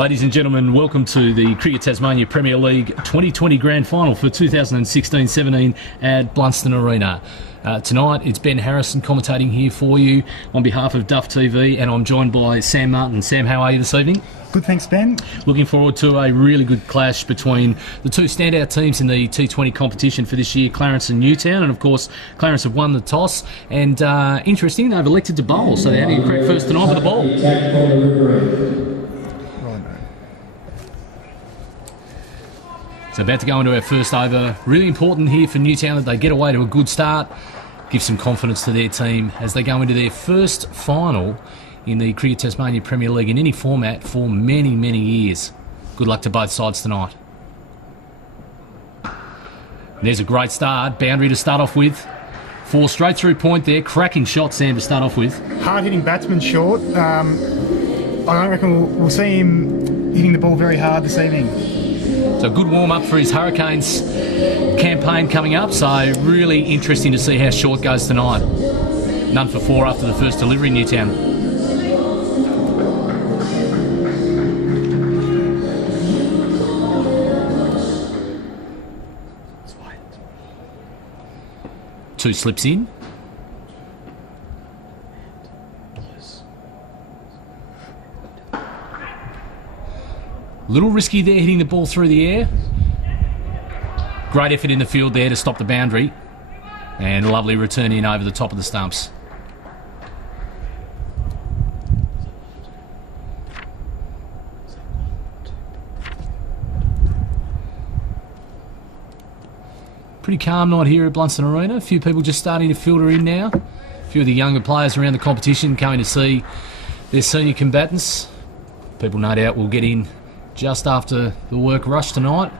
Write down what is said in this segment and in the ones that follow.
Ladies and gentlemen, welcome to the Cricket Tasmania Premier League 2020 Grand Final for 2016-17 at Blunston Arena. Tonight, it's Ben Harrison commentating here for you on behalf of Duff TV, and I'm joined by Sam Martin. Sam, how are you this evening? Good, thanks, Ben. Looking forward to a really good clash between the two standout teams in the T20 competition for this year, Clarence and Newtown. And of course, Clarence have won the toss. And interesting, they've elected to bowl, so they're having a crack first tonight with the ball. So about to go into our first over. Really important here for Newtown that they get away to a good start, give some confidence to their team as they go into their first final in the Cricket Tasmania Premier League in any format for many, many years. Good luck to both sides tonight. There's a great start. Boundary to start off with. 4 straight through point there. Cracking shot, Sam, to start off with. Hard-hitting batsman short. I don't reckon we'll see him hitting the ball very hard this evening. So a good warm-up for his Hurricanes campaign coming up. So really interesting to see how short goes tonight. None for 4 after the first delivery, Newtown. Two slips in. A little risky there, hitting the ball through the air. Great effort in the field there to stop the boundary. And a lovely return in over the top of the stumps. Pretty calm night here at Blunston Arena. A few people just starting to filter in now. A few of the younger players around the competition coming to see their senior combatants. People no doubt will get in just after the work rush tonight.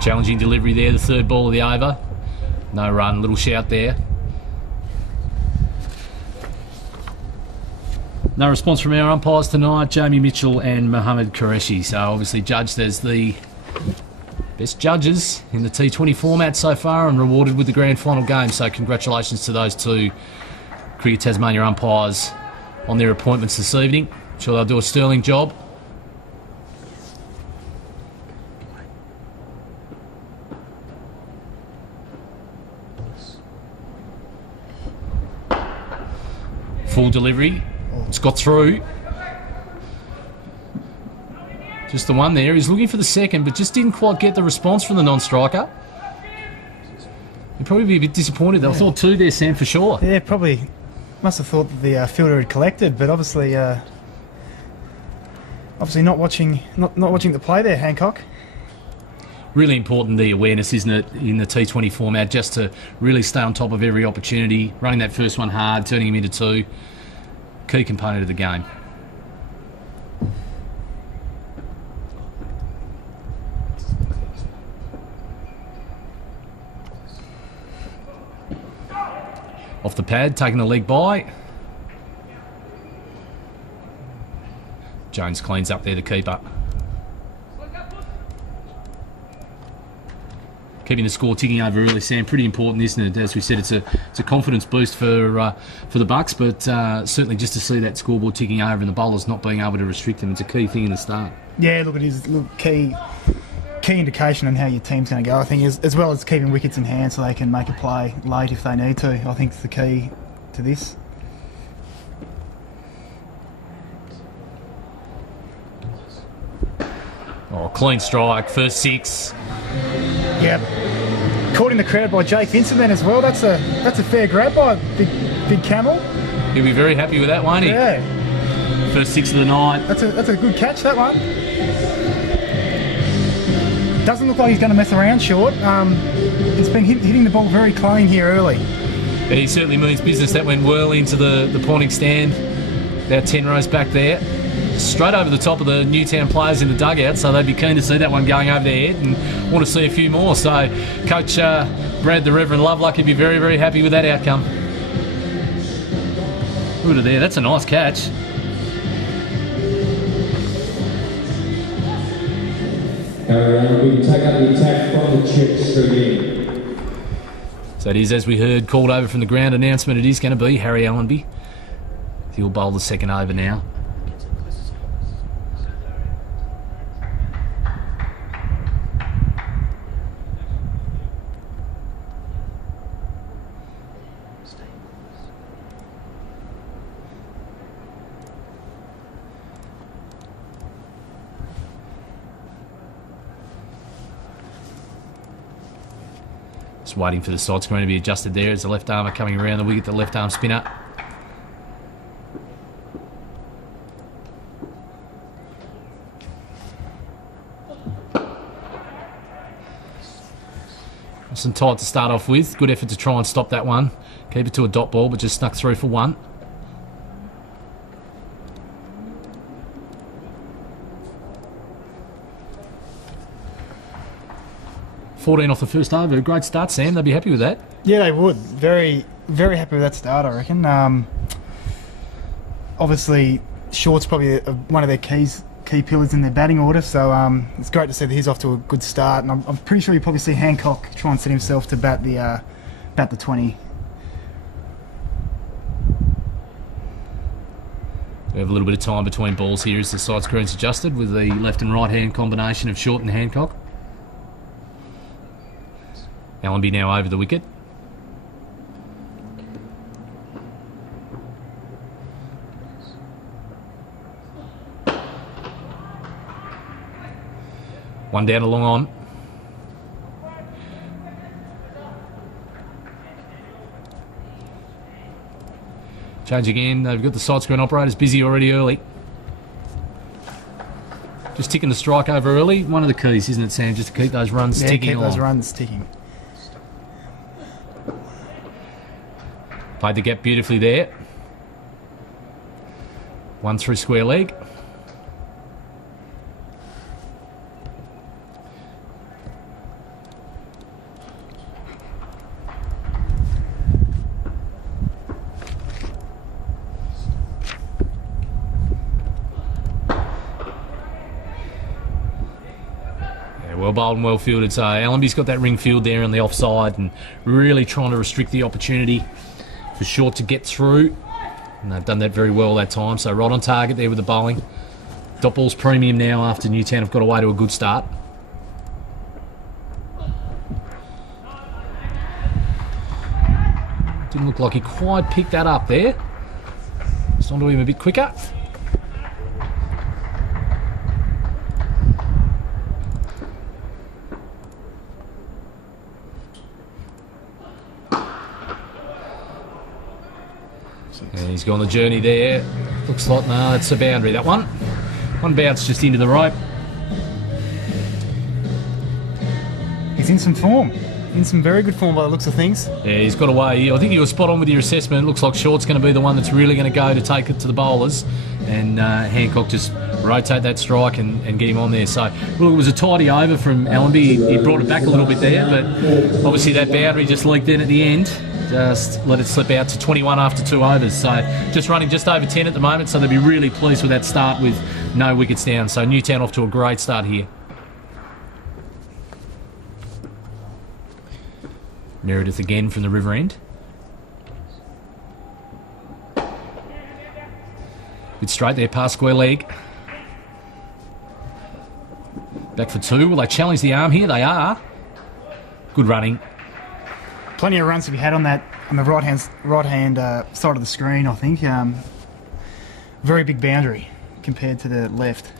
Challenging delivery there, the third ball of the over. No run, little shout there. No response from our umpires tonight, Jamie Mitchell and Mohammed Qureshi. So obviously judged as the best judges in the T20 format so far and rewarded with the grand final game. So congratulations to those two Cricket Tasmania umpires on their appointments this evening. I'm sure they'll do a sterling job. Full delivery. It's got through. Just the one there. He's looking for the second, but just didn't quite get the response from the non-striker. He'd probably be a bit disappointed. I thought 2 there, Sam, for sure. Yeah, probably must have thought that the fielder had collected, but obviously not watching the play there, Hancock. Really important, the awareness, isn't it, in the T20 format, just to really stay on top of every opportunity, running that first one hard, turning him into 2. Key component of the game. Off the pad, taking the leg by. Jones cleans up there, the keeper. Keeping the score ticking over early, Sam. Pretty important, isn't it? As we said, it's a confidence boost for the Bucks, but certainly just to see that scoreboard ticking over and the bowlers not being able to restrict them, it's a key thing in the start. Yeah, look, it is key indication on how your team's going to go, I think, as well as keeping wickets in hand so they can make a play late if they need to. I think it's the key to this. Oh, clean strike, first 6. Yep. Caught in the crowd by Jake Vincent then as well. That's a fair grab by Big Camel. He'll be very happy with that, won't he? Yeah. First 6 of the night. That's a good catch, that one. Doesn't look like he's going to mess around short. He's been hitting the ball very clean here early. Yeah, he certainly means business. That went well into the pointing stand. About 10 rows back there. Straight over the top of the Newtown players in the dugout, so they'd be keen to see that one going over their head and want to see a few more. So Coach Brad, the Reverend Loveluck, would be very, very happy with that outcome. Look at there, that's a nice catch. We can take up the attack from the chip straight in. So So it is, as we heard, called over from the ground announcement. It is going to be Harry Allenby. He'll bowl the second over now. Just waiting for the side screen to be adjusted there as the left armer coming around the wicket, the left arm spinner. Some tight to start off with. Good effort to try and stop that one. Keep it to a dot ball, but just snuck through for one. $14 off the first over. Great start, Sam. They'd be happy with that. Yeah, they would. Very, very happy with that start, I reckon. Obviously, Short's probably one of their key pillars in their batting order, so it's great to see that he's off to a good start. And I'm pretty sure you probably see Hancock try and set himself to bat the 20. We have a little bit of time between balls here as the side screen's adjusted with the left and right hand combination of Short and Hancock. Allenby now over the wicket. One down, a long on. Change again. They've got the side screen operators busy already early. Just ticking the strike over early. One of the keys, isn't it, Sam? Just to keep those runs ticking keep on. those runs ticking. Played the gap beautifully there. One through square leg. Well bowled and well fielded. So Allenby's got that ring field there on the offside and really trying to restrict the opportunity for Short to get through. And they've done that very well that time. So right on target there with the bowling. Dot ball's premium now after Newtown have got away to a good start. Didn't look like he quite picked that up there. Just onto him a bit quicker. And he's gone the journey there. Looks like, no, it's a boundary, that one. One bounce just into the rope. He's in some form. In some very good form by the looks of things. Yeah, he's got away. I think you were spot on with your assessment. It looks like Short's going to be the one that's really going to go to take it to the bowlers. And Hancock just rotate that strike and get him on there. So, well, it was a tidy over from Allenby. He brought it back a little bit there, but obviously that boundary just leaked in at the end. Just let it slip out to 21 after 2 overs. So just running just over 10 at the moment, so they'll be really pleased with that start with no wickets down. So Newtown off to a great start here. Meredith again from the river end. Bit straight there, past square leg. Back for 2. Will they challenge the arm here? They are. Good running. Plenty of runs to be had on that on the right hand side of the screen, I think. Very big boundary compared to the left.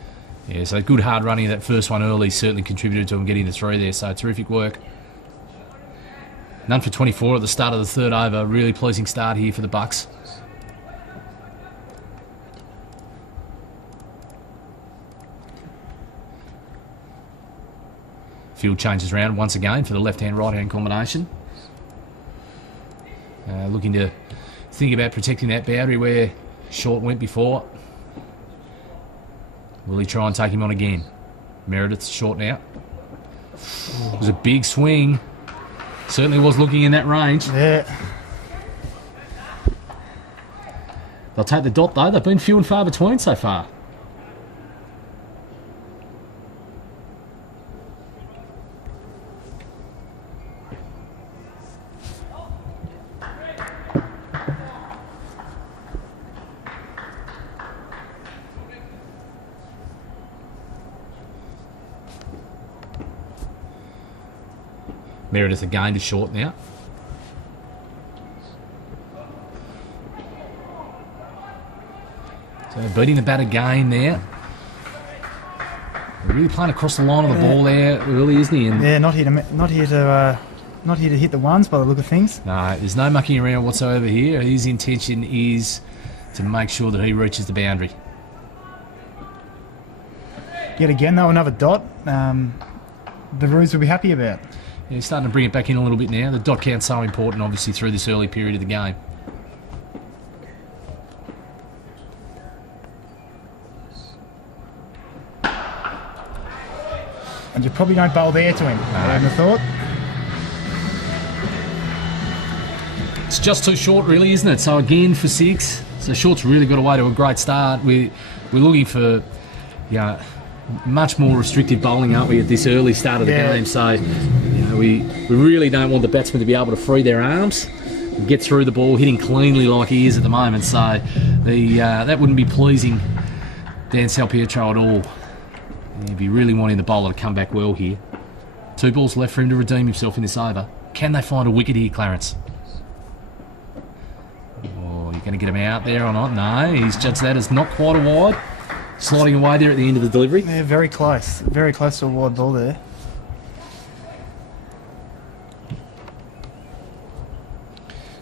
Yeah, so good hard running. That first one early certainly contributed to him getting the 3 there. So terrific work. None for 24 at the start of the 3rd over. Really pleasing start here for the Bucks. Field changes around once again for the left-hand, right-hand combination. Looking to think about protecting that boundary where Short went before. Will he try and take him on again? Meredith's Short now. It was a big swing. Certainly was looking in that range. Yeah. They'll take the dot though. They've been few and far between so far. Meredith again to short now. So beating the bat again there. Really playing across the line of the ball there, really, isn't he? And yeah, not here to hit the ones by the look of things. no, there's no mucking around whatsoever here. His intention is to make sure that he reaches the boundary. Yet again, though, another dot. The Roos will be happy about. Yeah, he's starting to bring it back in a little bit now. The dot count's so important, obviously, through this early period of the game. And you probably don't bowl there to him, I hadn't thought. It's just too short, really, isn't it? So again, for 6. So short's really got away to a great start. We're looking for, much more restrictive bowling, aren't we, at this early start of the game? So, we really don't want the batsmen to be able to free their arms, get through the ball, hitting cleanly like he is at the moment. So that wouldn't be pleasing Dan Salpietro at all. He'd be really wanting the bowler to come back well here. 2 balls left for him to redeem himself in this over. Can they find a wicket here, Clarence? Oh, you're going to get him out there or not? No, he's judged that as not quite a wide. Sliding away there at the end of the delivery. Yeah, very close. Very close to a wide ball there.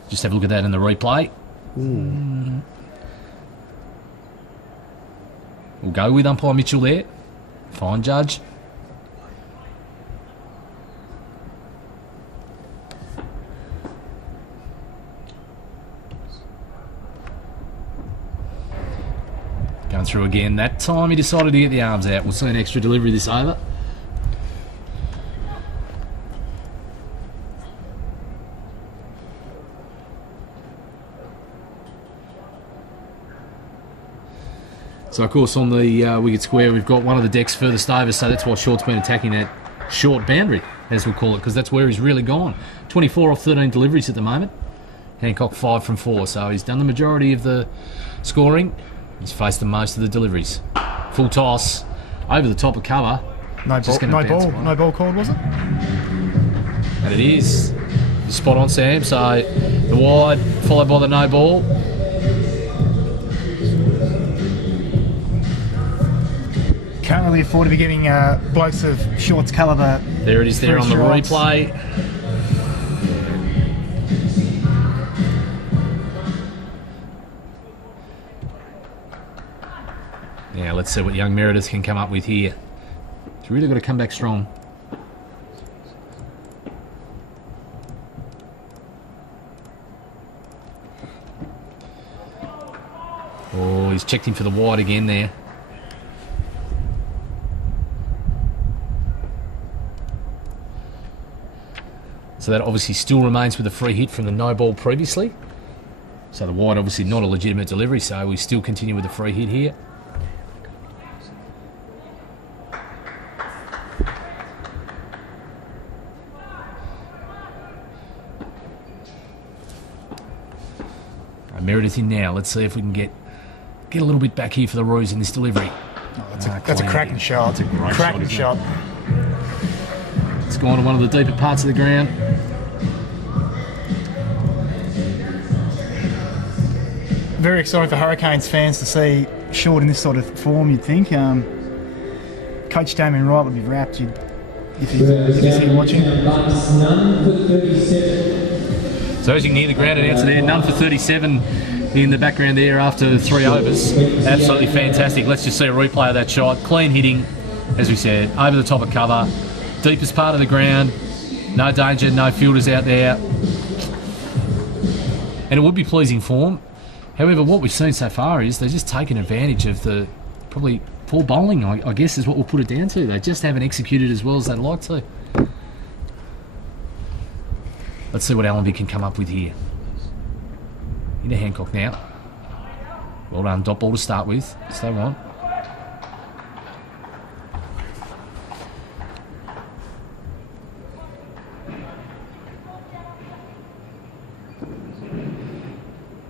Just have a look at that in the replay. We'll go with umpire Mitchell there. Fine judge. Going through again. That time he decided to get the arms out. We'll see an extra delivery this over. So, of course, on the wicket square, we've got one of the decks furthest over, so that's why Short's been attacking that short boundary, as we'll call it, because that's where he's really gone. 24 off 13 deliveries at the moment. Hancock 5 from 4, so he's done the majority of the scoring. He's faced the most of the deliveries. Full toss, over the top of cover. No ball called, was it? And it is. Spot on, Sam. So, the wide, followed by the no ball. Can't really afford to be giving blokes of Short's calibre. There it is there on the replay. Now let's see what young Meredith can come up with here. He's really got to come back strong. Oh, he's checked him for the wide again there. So that obviously still remains with a free hit from the no ball previously. So the wide obviously not a legitimate delivery, so we still continue with the free hit here. Meredith in now. Let's see if we can get a little bit back here for the Roos in this delivery. Oh, that's a cracking shot. It's a cracking shot. It's gone to one of the deeper parts of the ground. Very exciting for Hurricanes fans to see Short in this sort of form, you'd think. Coach Damien Wright would be rapt if he's here watching. So as you can hear the ground announcer there, none for 37 in the background there after 3 overs. Absolutely fantastic. Let's just see a replay of that shot. Clean hitting, as we said, over the top of cover. Deepest part of the ground. No danger, no fielders out there. And it would be pleasing form. However, what we've seen so far is they're just taking advantage of the probably poor bowling, I guess is what we'll put it down to. They just haven't executed as well as they'd like to. Let's see what Allenby can come up with here. Into Hancock now. Well done, dot ball to start with. Stay on.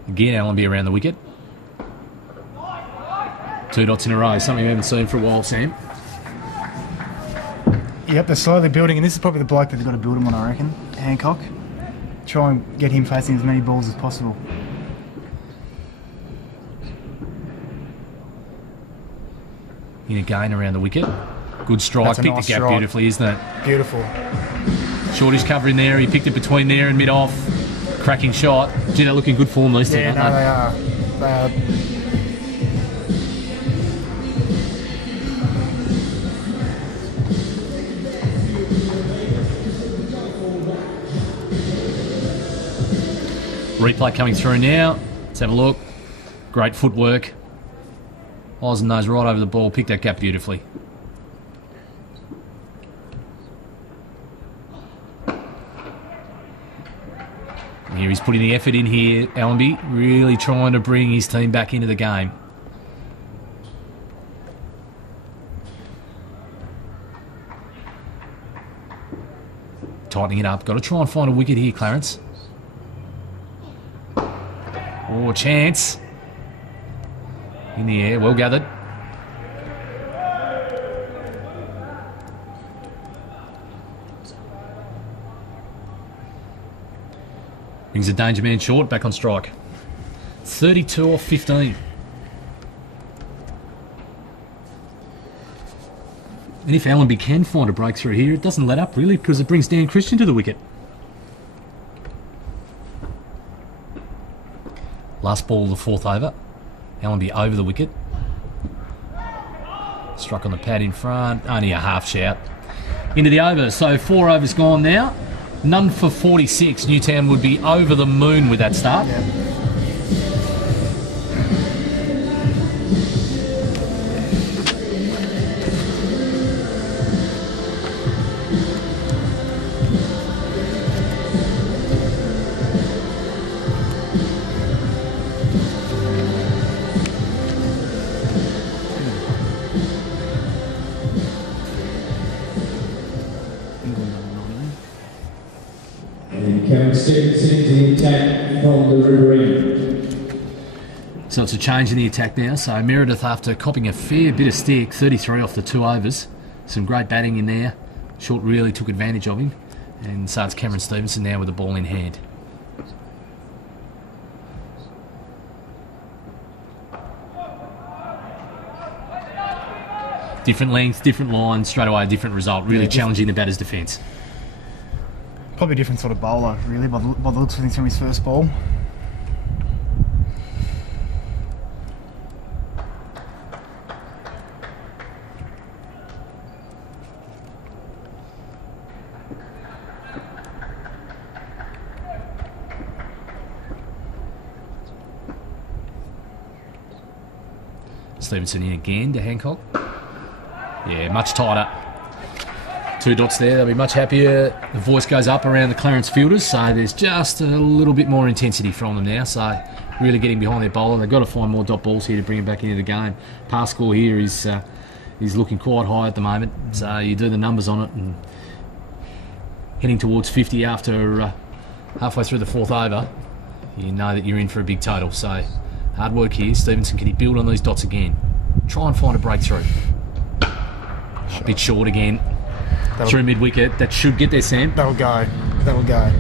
Again, Allenby around the wicket. 2 dots in a row, something we haven't seen for a while, Sam. Yep, they're slowly building, and this is probably the bloke that they've got to build him on, I reckon. Hancock. Try and get him facing as many balls as possible. In again around the wicket. Good strike. That's a Picked nice the gap strike. beautifully, isn't it? Beautiful. Shorty's covering there. He picked it between there and mid-off. Cracking shot. Gee, they're looking good form, these two, Yeah, aren't no, they? they are. Replay coming through now. Let's have a look. Great footwork. Eyes and nose right over the ball. Picked that gap beautifully. And here he's putting the effort in here, Allenby. Really trying to bring his team back into the game. Tightening it up. Got to try and find a wicket here, Clarence. Oh, chance. In the air, well gathered. Brings a danger man short, back on strike. 32 off 15. And if Allenby can find a breakthrough here, it doesn't let up really, because it brings Dan Christian to the wicket. Last ball of the fourth over. Allenby over the wicket. Struck on the pad in front. Only a half shout. Into the over. So 4 overs gone now. None for 46. Newtown would be over the moon with that start. Yeah. Cameron Stevenson to the attack from the river end. So it's a change in the attack now. So Meredith, after copping a fair bit of stick, 33 off the 2 overs. Some great batting in there. Short really took advantage of him. And so it's Cameron Stevenson now with the ball in hand. Different length, different line, straight away a different result. Really challenging the batter's defence. Probably a different sort of bowler, really, by the looks of things from his first ball. Stevenson in again to Hancock. Yeah, much tighter. 2 dots there, they'll be much happier. The voice goes up around the Clarence fielders, so there's just a little bit more intensity from them now. So really getting behind their bowler. They've got to find more dot balls here to bring him back into the game. Pass score here is looking quite high at the moment. So you do the numbers on it and heading towards 50 after halfway through the 4th over, you know that you're in for a big total. So hard work here. Stevenson, can he build on these dots again? Try and find a breakthrough. A bit short again. Through mid-wicket. That should get there, Sam. That'll go. That'll go.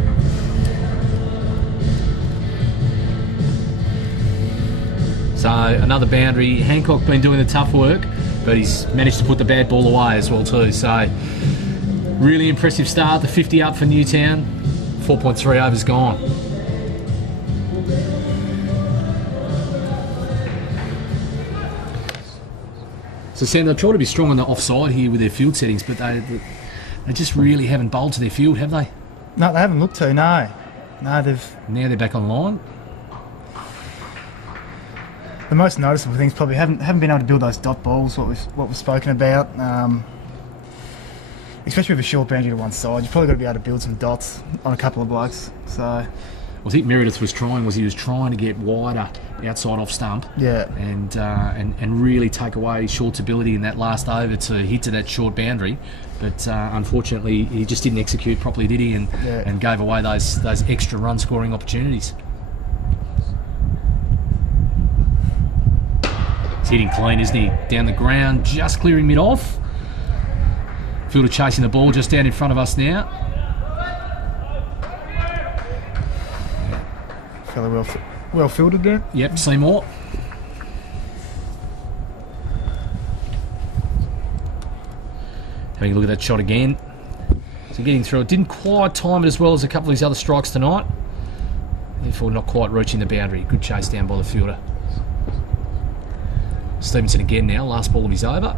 So another boundary. Hancock been doing the tough work, but he's managed to put the bad ball away as well too. So really impressive start. The 50 up for Newtown. 4.3 overs gone. So Sam, they'll try to be strong on the offside here with their field settings, but they just really haven't bowled to their field, have they? No, they haven't looked to, no. No, they've... Now they're back online. The most noticeable things probably haven't been able to build those dot balls, what we've spoken about. Especially with a short boundary to one side, you've probably got to be able to build some dots on a couple of blokes. So I think Meredith was trying to get wider outside off stump, yeah, and really take away Short's ability in that last over to hit to that short boundary. But unfortunately, he just didn't execute properly, did he? And gave away those extra run scoring opportunities. He's hitting clean, isn't he? Down the ground, just clearing mid off. Fielder chasing the ball just down in front of us now. Fairly well fielded there. Yep, Seymour. Having a look at that shot again. So getting through it. Didn't quite time it as well as a couple of his other strikes tonight. Therefore not quite reaching the boundary. Good chase down by the fielder. Stevenson again now. Last ball of his over.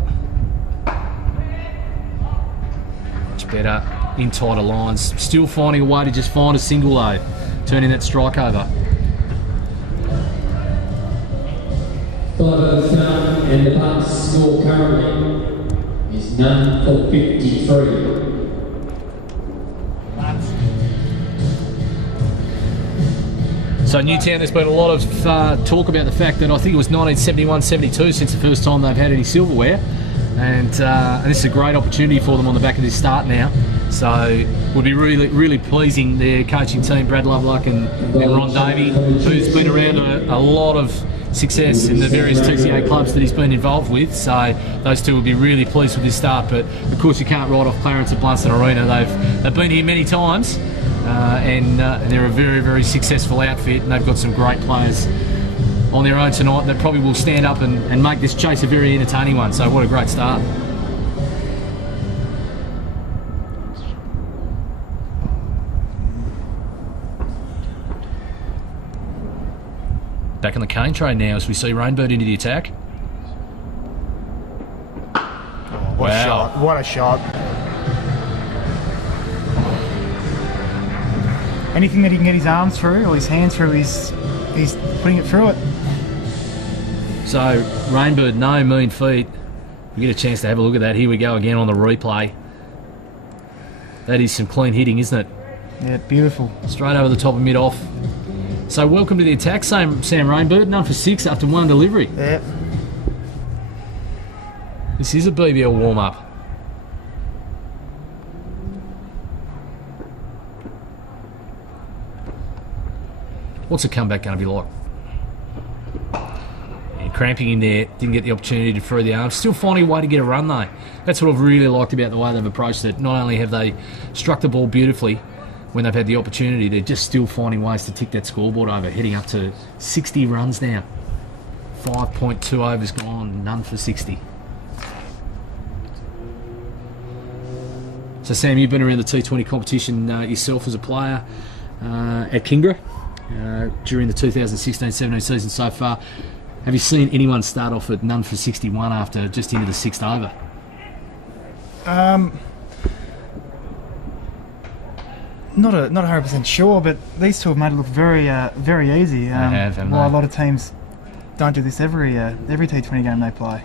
Much better. In tighter lines. Still finding a way to just find a single though. Turning that strike over. 5 overs done, and the pass score currently is none for 53. So Newtown, there's been a lot of talk about the fact that I think it was 1971-72 since the first time they've had any silverware, and this is a great opportunity for them on the back of this start now. So would be really pleasing their coaching team, Brad Lovelock and Ron Davey, who's been around a lot of success in the various TCA clubs that he's been involved with. So those two will be really pleased with this start. But of course you can't write off Clarence at Blunston Arena. They've been here many times, and they're a very successful outfit, and they've got some great players on their own tonight that probably will stand up and make this chase a very entertaining one. So what a great start. Back on the cane train now as we see Rainbird into the attack. What a shot. What a shot. Anything that he can get his arms through or his hands through, he's putting it through it. So Rainbird, no mean feat. We get a chance to have a look at that. Here we go again on the replay. That is some clean hitting, isn't it? Yeah, beautiful. Straight over the top of mid-off. So welcome to the attack, Sam Rainbird. None for 6 after one delivery. Yeah. This is a BBL warm-up. What's the comeback going to be like? Yeah, cramping in there, didn't get the opportunity to free the arms. Still finding a way to get a run though. That's what I've really liked about the way they've approached it. Not only have they struck the ball beautifully when they've had the opportunity, they're just still finding ways to tick that scoreboard over, heading up to 60 runs now. 5.2 overs gone, none for 60. So Sam, you've been around the T20 competition yourself as a player at Kingra during the 2016-17 season so far. Have you seen anyone start off at none for 61 after just into the 6th over? Not 100% sure, but these two have made it look very easy. They have, haven't while they? a lot of teams don't do this every T20 game they play.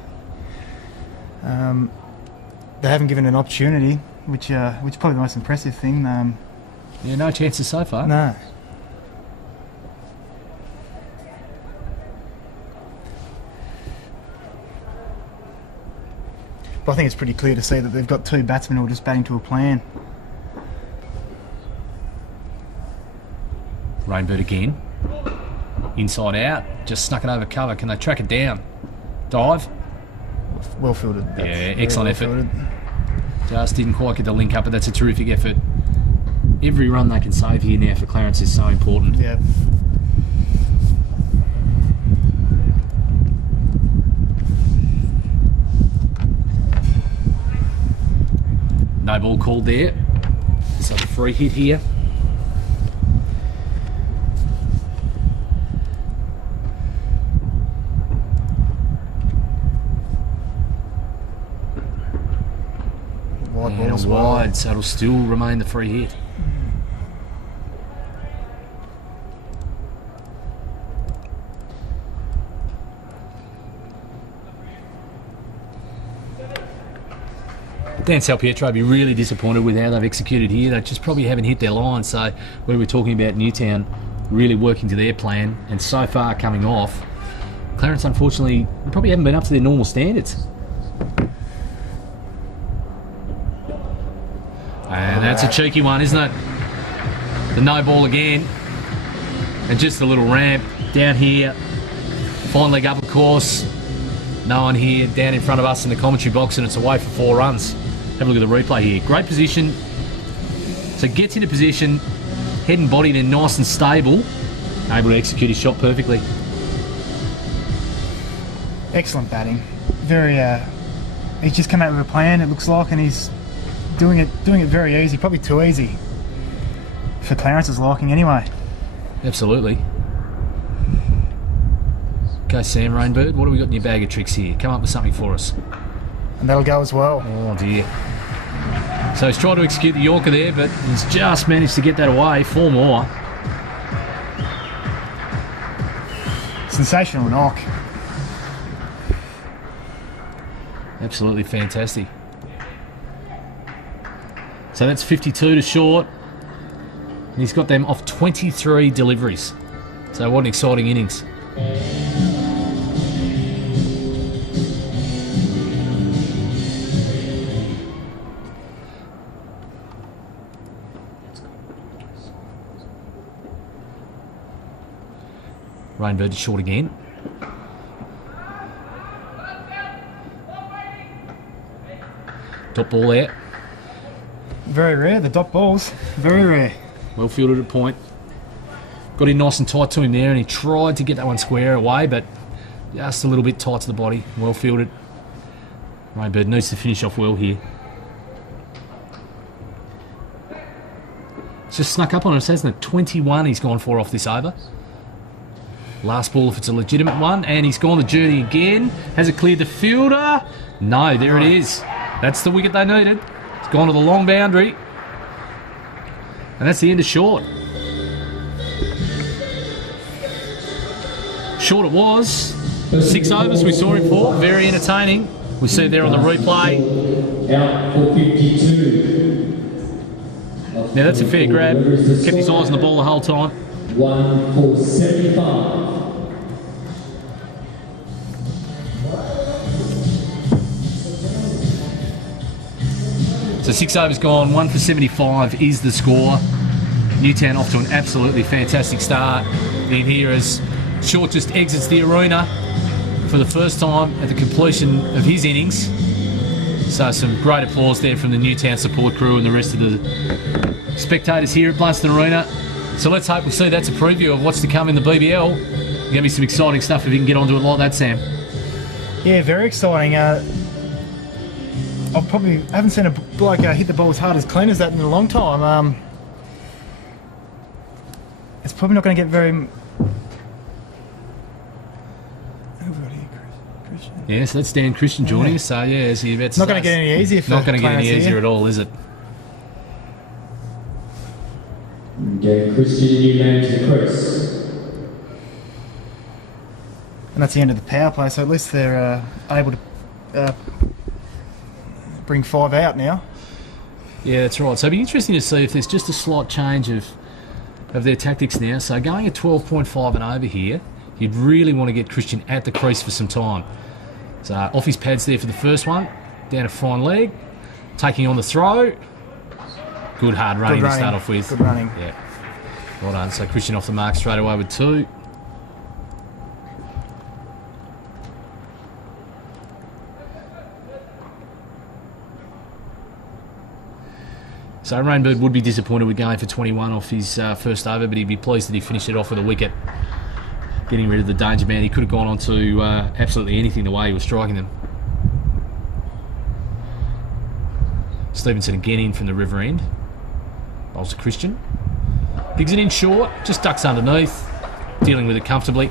They haven't given an opportunity, which is probably the most impressive thing. Yeah, no chances so far. No. But I think it's pretty clear to see that they've got two batsmen who are just batting to a plan. Rainbird again. Inside out. Just snuck it over cover. Can they track it down? Dive. Well fielded. Yeah, Very excellent effort. fielded. Just didn't quite get the link up, but that's a terrific effort. Every run they can save here now for Clarence is so important. Yeah. No ball called there. So the free hit here. Wide ball And as well. wide, so it'll still remain the free hit. Dan Salpietro will be really disappointed with how they've executed here. They just probably haven't hit their line. So when we're talking about Newtown really working to their plan and so far coming off, Clarence unfortunately probably haven't been up to their normal standards. And that's a cheeky one, isn't it? The no ball again. And just a little ramp down here. Fine leg up, of course. No one here down in front of us in the commentary box, and it's away for 4 runs. Have a look at the replay here. Great position. So gets into position, head and body then nice and stable, able to execute his shot perfectly. Excellent batting. Very. He's just come out with a plan. It looks like, and he's doing it very easy. Probably too easy for Clarence's liking, anyway. Absolutely. Okay, Sam Rainbird, what have we got in your bag of tricks here? Come up with something for us. And that'll go as well. Oh dear. So he's tried to execute the Yorker there, but he's just managed to get that away. 4 more. Sensational knock. Absolutely fantastic. So that's 52 to short. And he's got them off 23 deliveries. So what an exciting innings. Rainbird is short again. Top ball there. Very rare, the dot balls. Very rare. Well fielded at point. Got in nice and tight to him there, and he tried to get that one square away, but just a little bit tight to the body. Well fielded. Rainbird needs to finish off well here. It's just snuck up on us, hasn't it? 21 he's gone for off this over. Last ball if it's a legitimate one, and he's gone the journey again. Has it cleared the fielder? No, there it is. That's the wicket they needed. It's gone to the long boundary. And that's the end of short. Short it was. 6 overs we saw him for. Very entertaining. We see it there on the replay. Out for 52. Now that's a fair grab. Kept his eyes on the ball the whole time. 1 for 75. So 6 overs gone, 1 for 75 is the score. Newtown off to an absolutely fantastic start in here as Short just exits the arena for the first time at the completion of his innings. So some great applause there from the Newtown support crew and the rest of the spectators here at Blunston Arena. So let's hope we see that's a preview of what's to come in the BBL. There's going to be some exciting stuff if you can get onto it like that, Sam. Yeah, very exciting. I haven't seen a bloke hit the ball as hard as clean as that in a long time. It's probably not going to get very. Yeah, so that's Dan Christian joining us. So yeah, as he about to not going to get any easier. Not going to get any easier at all, is it? Get Christian, new name to Chris. And that's the end of the power play. So at least they're able to bring 5 out now. Yeah, that's right. So it'll be interesting to see if there's just a slight change of their tactics now. So going at 12.5 and over here, you'd really want to get Christian at the crease for some time. So off his pads there for the first one, down a fine leg, taking on the throw. Good hard running to start off with. Good running. Yeah. Well done. So Christian off the mark straight away with 2. So Rainbird would be disappointed with going for 21 off his first over, but he'd be pleased that he finished it off with a wicket, getting rid of the danger man. He could have gone on to absolutely anything the way he was striking them. Stevenson again in from the river end. Bowls to Christian. Digs it in short, just ducks underneath, dealing with it comfortably.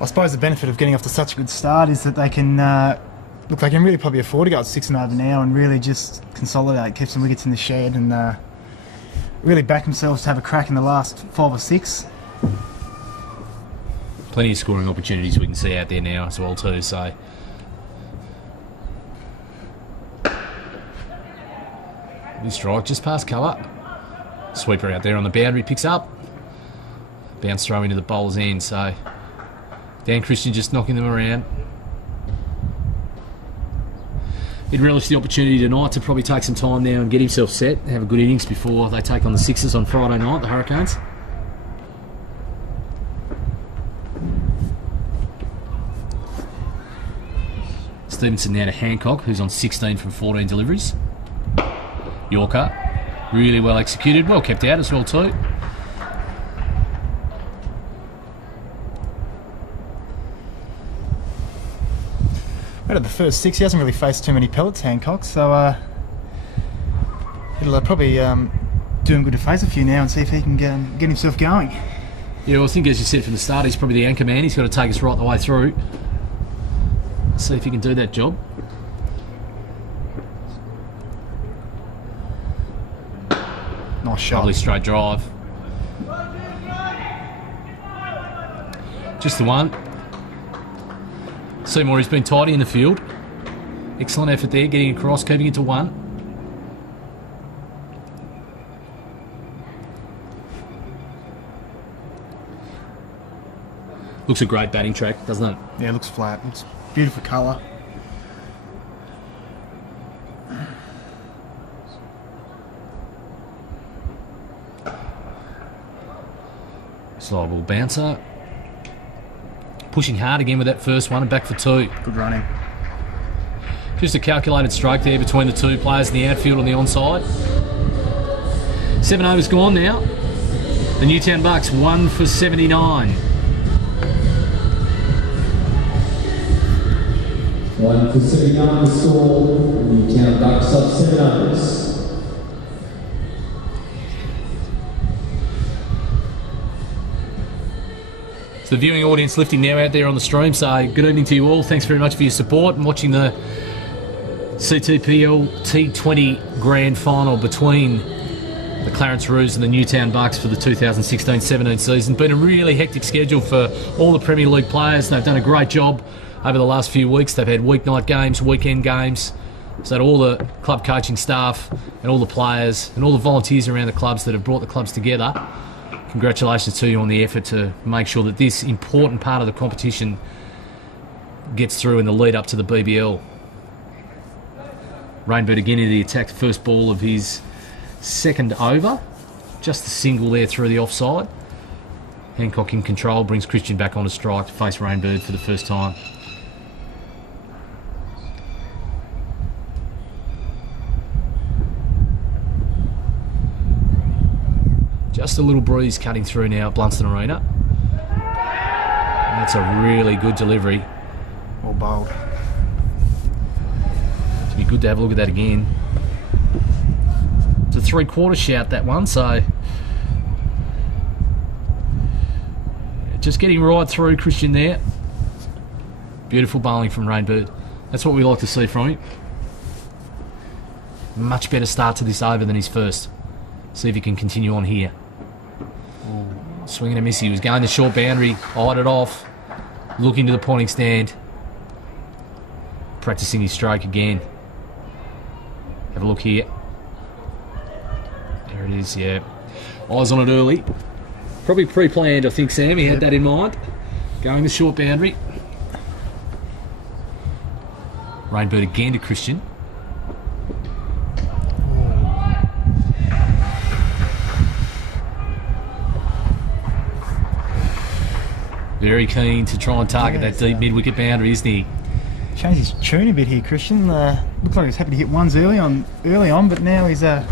I suppose the benefit of getting off to such a good start is that they can look. They can really probably afford to go at 6 and over now and really just consolidate, keep some wickets in the shed, and really back themselves to have a crack in the last 5 or 6. Plenty of scoring opportunities we can see out there now as well too. So this strike just past cover. Sweeper out there on the boundary, picks up. Bounce throw into the bowler's end. So Dan Christian just knocking them around. He'd relish the opportunity tonight to probably take some time now and get himself set, have a good innings before they take on the Sixers on Friday night, the Hurricanes. Stevenson now to Hancock, who's on 16 from 14 deliveries. Yorker, really well executed, well kept out as well too. Out of the first 6, he hasn't really faced too many pellets, Hancock, so it'll probably do him good to face a few now and see if he can get himself going. Yeah, well, I think as you said from the start, he's probably the anchor man. He's got to take us right the way through. See if he can do that job. Nice shot. Lovely straight drive. Just the one. Seymour has been tidy in the field. Excellent effort there, getting across, keeping it to 1. Looks a great batting track, doesn't it? Yeah, it looks flat. Looks beautiful colour. Slow ball bouncer. Pushing hard again with that first one and back for 2. Good running. Just a calculated stroke there between the two players in the outfield on the onside. 7 overs gone now. The Newtown Bucks 1 for 79. 1 for 79 the score. Newtown Bucks up 7 overs. So the viewing audience lifting now out there on the stream. So good evening to you all. Thanks very much for your support and watching the CTPL T20 Grand Final between the Clarence Roos and the Newtown Bucks for the 2016-17 season. Been a really hectic schedule for all the Premier League players. They've done a great job over the last few weeks. They've had weeknight games, weekend games. So that all the club coaching staff and all the players and all the volunteers around the clubs that have brought the clubs together, congratulations to you on the effort to make sure that this important part of the competition gets through in the lead up to the BBL. Rainbird again into the attack, the first ball of his second over. Just a single there through the offside. Hancock in control, brings Christian back on a strike to face Rainbird for the first time. Just a little breeze cutting through now at Blunston Arena. That's a really good delivery. Well bowled. It'd be good to have a look at that again. It's a 3/4 shout, that one, so just getting right through Christian there. Beautiful bowling from Rainbird. That's what we like to see from him. Much better start to this over than his first. See if he can continue on here. Swinging a miss. He was going the short boundary, eyed it off, looking to the pointing stand, practicing his stroke again. Have a look here. There it is, yeah. Eyes on it early. Probably pre-planned, I think, Sam. He had that in mind. Going the short boundary. Rainbird again to Christian. Very keen to try and target that deep mid-wicket boundary, isn't he? Changed his tune a bit here, Christian. Looks like he's happy to hit ones early on, but now he's trying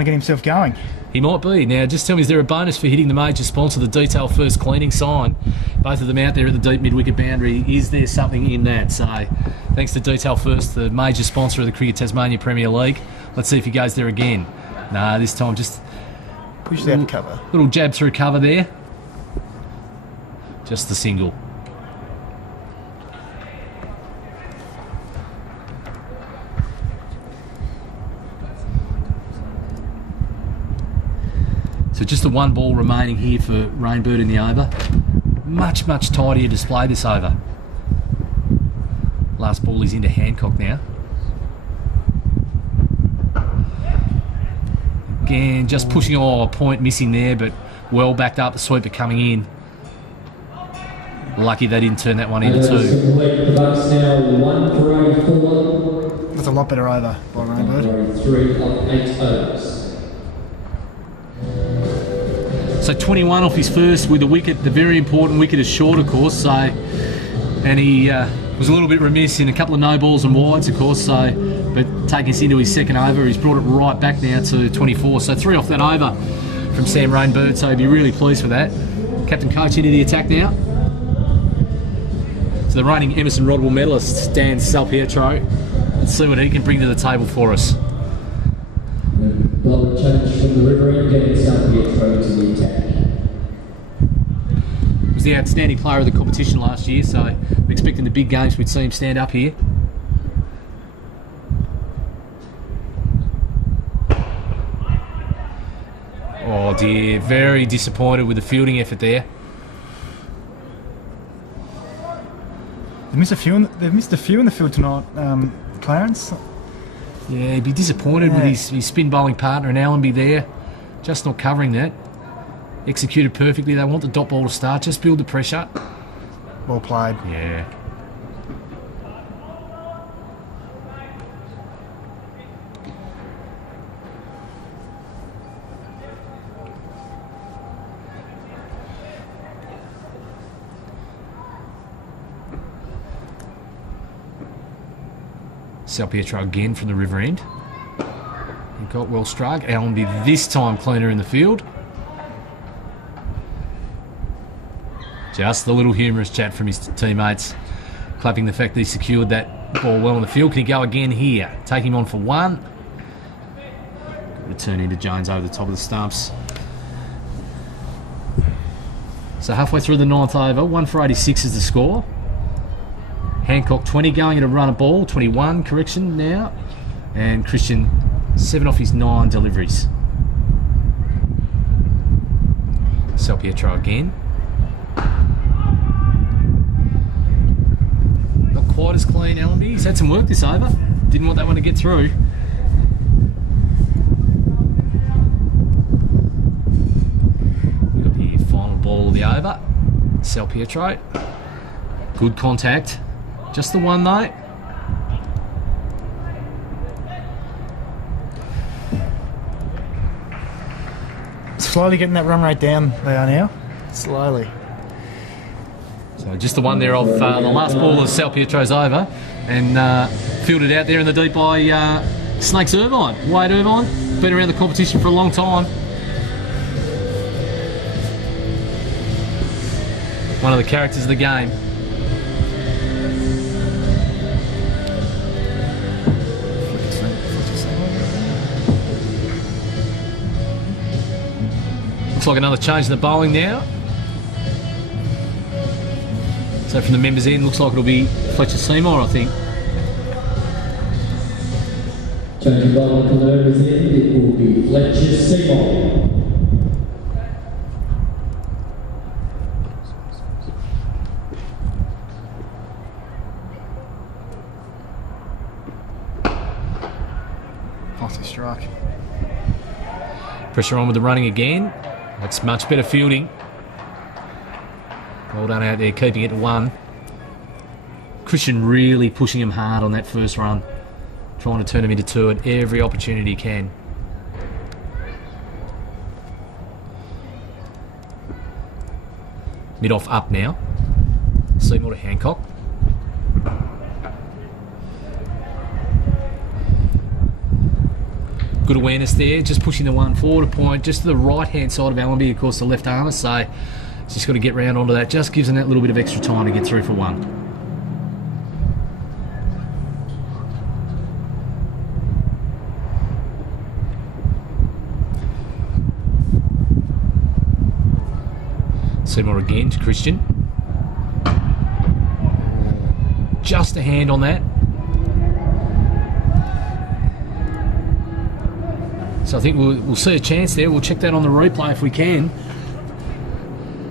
to get himself going. He might be. Now, just tell me, is there a bonus for hitting the major sponsor, the Detail First cleaning sign? Both of them out there at the deep mid-wicket boundary. Is there something in that? So, thanks to Detail First, the major sponsor of the Cricket Tasmania Premier League. Let's see if he goes there again. Nah, this time just pushes out the cover. Little jab through cover there. Just the single. So just the one ball remaining here for Rainbird in the over. Much, much tidier display this over. Last ball is into Hancock now. Again, just pushing, a point missing there, but well backed up, the sweeper coming in. Lucky they didn't turn that one into 2. That's a lot better over by Rainbird. 3 of 8 overs. So 21 off his first with a wicket, the very important wicket is short, of course. So, and he Was a little bit remiss in a couple of no balls and wides, of course, so but taking us into his second over, he's brought it right back now to 24. So 3 off that over from Sam Rainbird, so he'd be really pleased with that. Captain coach into the attack now. So the reigning Emerson Rodwell medalist, Dan Salpietro. Let's see what he can bring to the table for us. Blower change from the river end, getting Salpietro to the attack. Was the outstanding player of the competition last year, so we're expecting the big games we'd see him stand up here. Oh dear, very disappointed with the fielding effort there. They've missed a few in the field tonight, Clarence. Yeah, he'd be disappointed with his spin bowling partner and Allenby there. Just not covering that. Executed perfectly. They want the dot ball to start. Just build the pressure. Well played. Yeah. Salpietro again from the river end. He got well struck. Allenby this time cleaner in the field. Just a little humorous chat from his teammates, clapping the fact that he secured that ball well in the field. Can he go again here? Take him on for one. Return into Jones over the top of the stumps. So halfway through the 9th over, 1 for 86 is the score. Hancock 20 going at a run of ball, 21 correction now. And Christian 7 off his 9 deliveries. Salpietro again. Not quite as clean, Allenby. He's had some work this over. Didn't want that one to get through. We've got the final ball of the over. Salpietro. Good contact. Just the one though. Slowly getting that run rate down, they are now. Slowly. So just the one there of the last ball of Salpietro's over, and fielded out there in the deep by Snakes Irvine. Wade Irvine, been around the competition for a long time. One of the characters of the game. Looks like another change in the bowling now. So from the members' end, looks like it'll be Fletcher Seymour, I think. Changing bowling from the members' end, it will be Fletcher Seymour. Nasty strike. Pressure on with the running again. That's much better fielding. Well done out there, keeping it to 1. Christian really pushing him hard on that first run. Trying to turn him into 2 at every opportunity he can. Mid-off up now. Seymour to Hancock. Good awareness there, just pushing the one forward a point, just to the right-hand side of Allenby, of course, the left armour, so he's just got to get round onto that, just gives him that little bit of extra time to get through for 1. Seymour again to Christian. Just a hand on that. So I think we'll see a chance there. We'll check that on the replay if we can.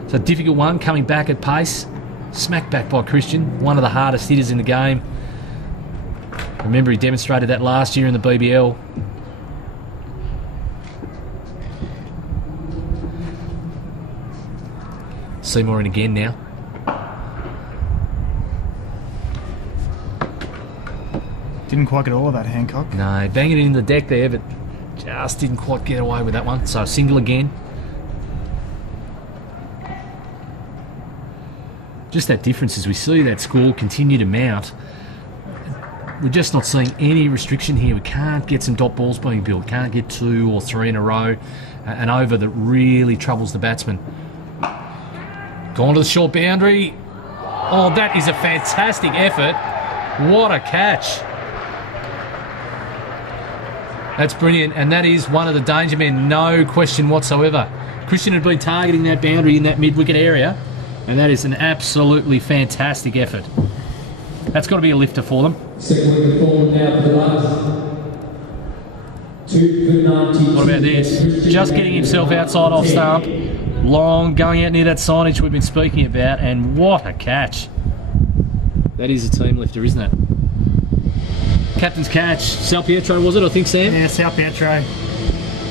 It's a difficult one, coming back at pace. Smacked back by Christian, one of the hardest hitters in the game. Remember, he demonstrated that last year in the BBL. Seymour in again now. Didn't quite get all of that, Hancock. No, banging it in the deck there, but just didn't quite get away with that one. So single again. just that difference as we see that score continue to mount. We're just not seeing any restriction here. We can't get some dot balls being built. Can't get 2 or 3 in a row. An over that really troubles the batsman. Gone to the short boundary. Oh, that is a fantastic effort. What a catch. That's brilliant, and that is one of the danger men, no question whatsoever. Christian had been targeting that boundary in that mid-wicket area, and that is an absolutely fantastic effort. That's got to be a lifter for them. Second wicket forward now for the last. 2 for 90. What about this? Just getting himself outside off stump. Long, going out near that signage we've been speaking about, and what a catch. That is a team lifter, isn't it? Captain's catch. Sal Pietro, was it, I think, Sam? Yeah, Sal Pietro.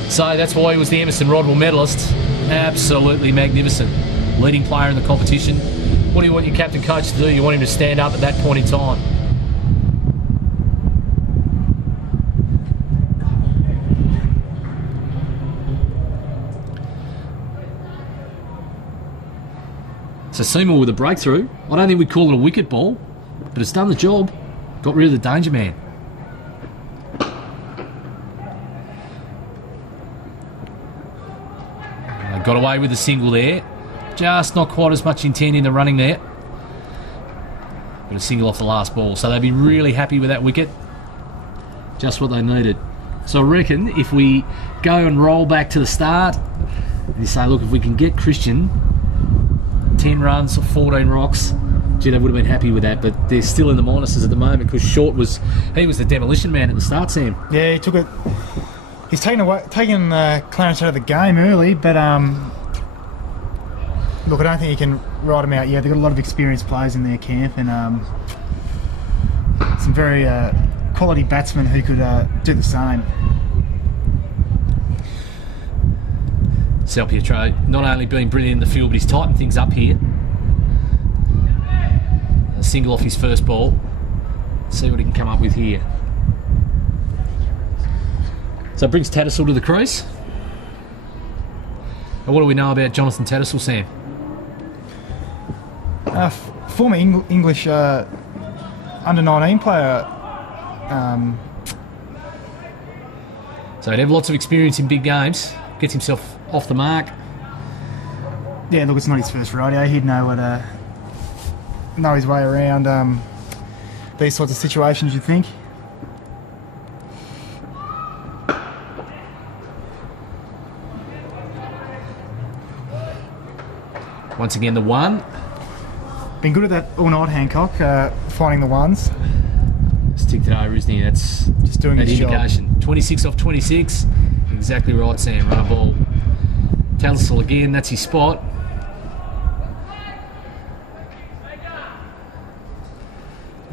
So that's why he was the Emerson Rodwell medalist. Absolutely magnificent. Leading player in the competition. What do you want your captain coach to do? You want him to stand up at that point in time. So Seymour with a breakthrough. I don't think we'd call it a wicket ball, but it's done the job. Got rid of the danger man. Got away with the single there. Just not quite as much intent in the running there. But a single off the last ball. So they'd be really happy with that wicket. Just what they needed. So I reckon if we go and roll back to the start, and you say, look, if we can get Christian 10 runs or 14 rocks, gee, they would have been happy with that. But they're still in the minuses at the moment because Short was the demolition man at the start, Sam. Yeah, he took it. He's taken Clarence out of the game early, but look, I don't think you can ride him out yet. They've got a lot of experienced players in their camp and some very quality batsmen who could do the same. Sal Pietro not only being brilliant in the field, but he's tightened things up here. A single off his first ball. Let's see what he can come up with here. So it brings Tattersall to the crease. And what do we know about Jonathan Tattersall, Sam? Former English under-19 player. So he'd have lots of experience in big games. Gets himself off the mark. Yeah, look, it's not his first rodeo. He'd know his way around these sorts of situations, you'd think. Once again, the one. Been good at that all night, Hancock, finding the ones. Sticked it over, isn't he? That's just doing that his indication. Job. 26 off 26. Exactly right, Sam. Run a ball. Tattersall again, that's his spot.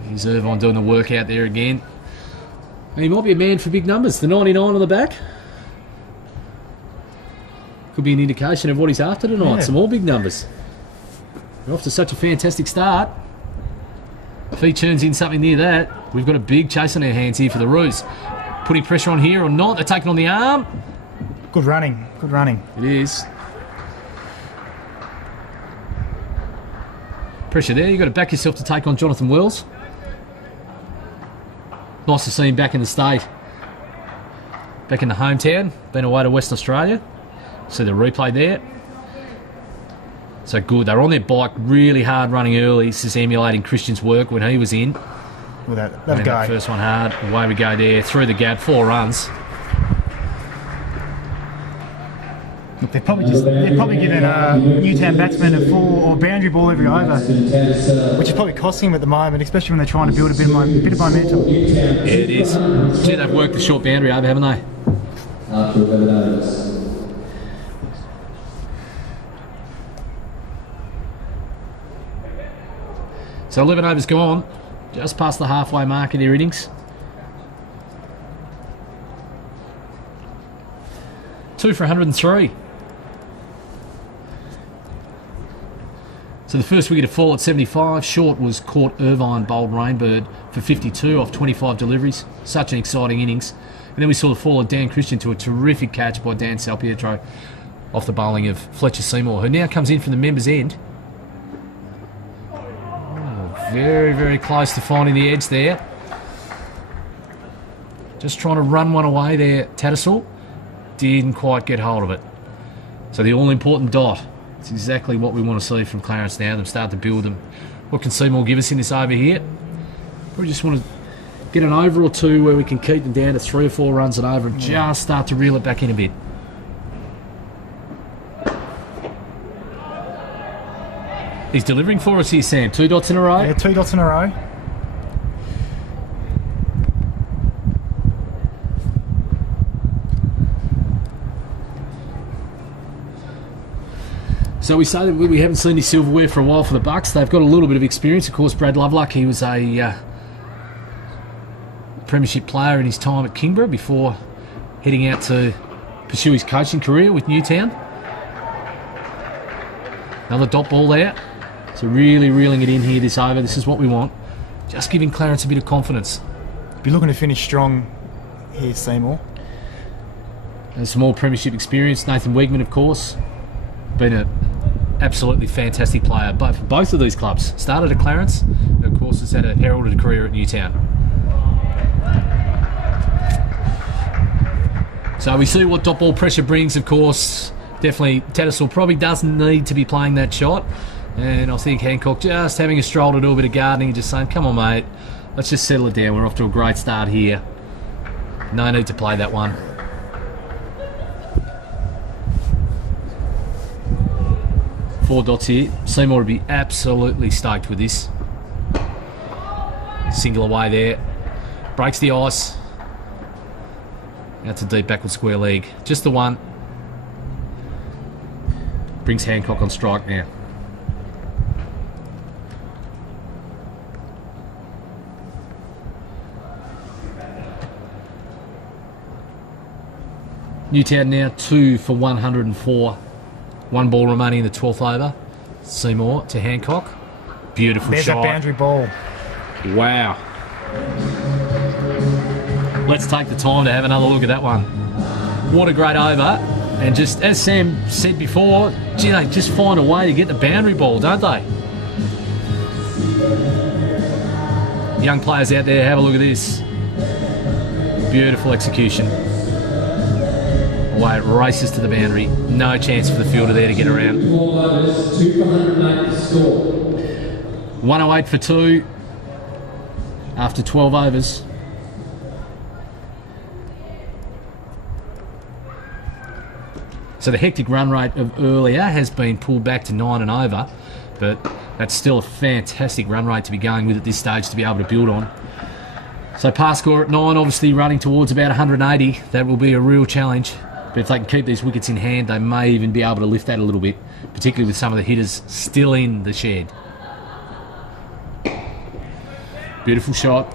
Here's Irvine doing the work out there again. And he might be a man for big numbers. The 99 on the back. Could be an indication of what he's after tonight. Yeah. Some more big numbers. We're off to such a fantastic start. If he turns in something near that, we've got a big chase on our hands here for the Roos. Putting pressure on here or not. They're taking on the arm. Good running. Good running. It is. Pressure there. You've got to back yourself to take on Jonathan Wells. Nice to see him back in the state. Back in the hometown. Been away to Western Australia. See the replay there. So good. They were on their bike really hard running early. This is emulating Christian's work when he was in. Well, that guy. First one hard. Away we go there. Through the gap. 4 runs. Look, they're probably giving Newtown batsmen a 4 or boundary ball every over, which is probably costing them at the moment, especially when they're trying to build a bit of momentum. Yeah, it is. Gee, they've worked the short boundary over, haven't they? After 11 overs. So 11 overs gone, just past the halfway mark in their innings. 2 for 103. So the first wicket to fall at 75. Short was caught Irvine bowled Rainbird for 52 off 25 deliveries. Such an exciting innings. And then we saw the fall of Dan Christian to a terrific catch by Dan Salpietro off the bowling of Fletcher Seymour, who now comes in from the members' end. Very, very close to finding the edge there. Just trying to run one away there, Tattersall. Didn't quite get hold of it. So the all-important dot. It's exactly what we want to see from Clarence now. Them start to build them. What can Seymour give us in this over here? We just want to get an over or two where we can keep them down to 3 or 4 runs and over and just start to reel it back in a bit. He's delivering for us here, Sam. 2 dots in a row. Yeah, 2 dots in a row. So we say that we haven't seen his silverware for a while for the Bucks. They've got a little bit of experience. Of course, Brad Lovelock, he was a premiership player in his time at Kingborough before heading out to pursue his coaching career with Newtown. Another dot ball there. So really reeling it in here this over. This is what we want. Just giving Clarence a bit of confidence. Be looking to finish strong here, Seymour. There's some more premiership experience. Nathan Wiegman, of course, been an absolutely fantastic player. But for both of these clubs, started at Clarence, and of course has had a heralded career at Newtown. So we see what dot ball pressure brings, of course. Definitely Tattersall probably doesn't need to be playing that shot. And I think Hancock just having a stroll to do a bit of gardening, just saying, come on mate, let's just settle it down. We're off to a great start here. No need to play that one. Four dots here. Seymour would be absolutely stoked with this. Single away there. Breaks the ice. Out to deep backward square leg. Just the one. Brings Hancock on strike now. Newtown now 2 for 104. 1 ball remaining in the 12th over. Seymour to Hancock. Beautiful There's shot. that boundary ball. Wow. Let's take the time to have another look at that one. What a great over. And just, as Sam said before, gee, they just find a way to get the boundary ball, don't they? Young players out there, have a look at this. Beautiful execution. Away it races to the boundary. No chance for the fielder there to get around. 12 overs, 2 for 108 score. 108 for 2 after 12 overs. So the hectic run rate of earlier has been pulled back to 9 and over, but that's still a fantastic run rate to be going with at this stage to be able to build on. So pass score at 9, obviously running towards about 180. That will be a real challenge. But if they can keep these wickets in hand, they may even be able to lift that a little bit, particularly with some of the hitters still in the shed. Beautiful shot.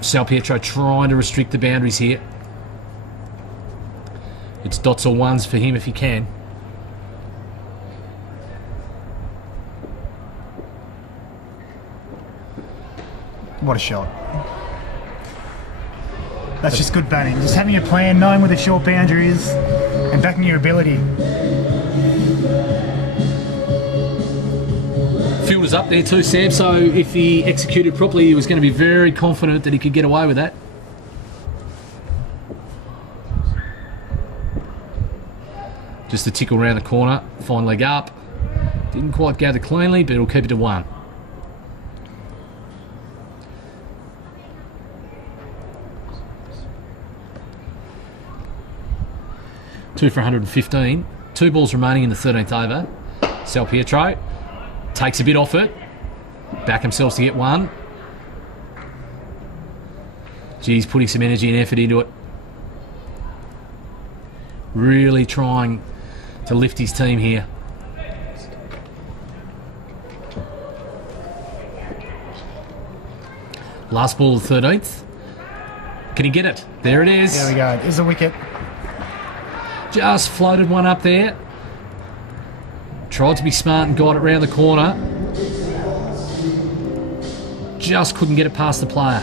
Sal Pietro trying to restrict the boundaries here. It's dots or ones for him if he can. What a shot. That's just good batting. Just having a plan, knowing where the short boundary is, and backing your ability. Fielder's up there too, Sam, so if he executed properly, he was going to be very confident that he could get away with that. Just a tickle around the corner, fine leg up. Didn't quite gather cleanly, but it'll keep it to 1. Two for 115. 2 balls remaining in the 13th over. Sal Pietro takes a bit off it. Back themselves to get 1. Geez, putting some energy and effort into it. Really trying to lift his team here. Last ball of the 13th. Can he get it? There it is. There we go. There's a wicket. Just floated one up there. Tried to be smart and got it round the corner. Just couldn't get it past the player.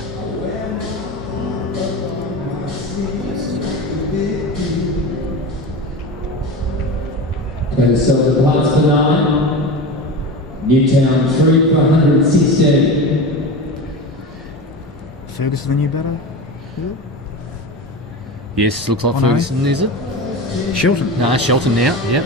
So the pass for 9. Newtown 3 for 116. Fergus is the new batter. Yes, looks like Oh, no. Ferguson, is it? Shilton. No, Shelton now, yep.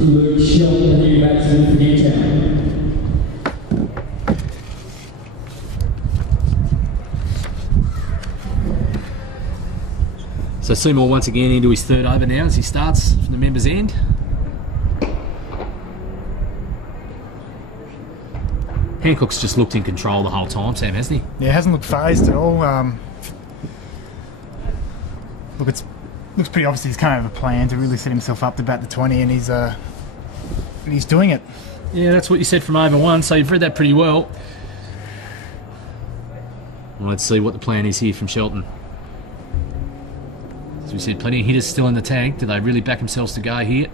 Luke Shelton, the new batsman for Newtown. So Seymour once again into his third over now as he starts from the members' end. Hancock's just looked in control the whole time, Sam, hasn't he? Yeah, hasn't looked phased at all. Look, looks pretty obvious he's kind of a plan to really set himself up to bat the 20, and he's doing it. Yeah, that's what you said from over one, so you've read that pretty well. Well, let's see what the plan is here from Shelton. As we said, plenty of hitters still in the tank. Do they really back themselves to go here?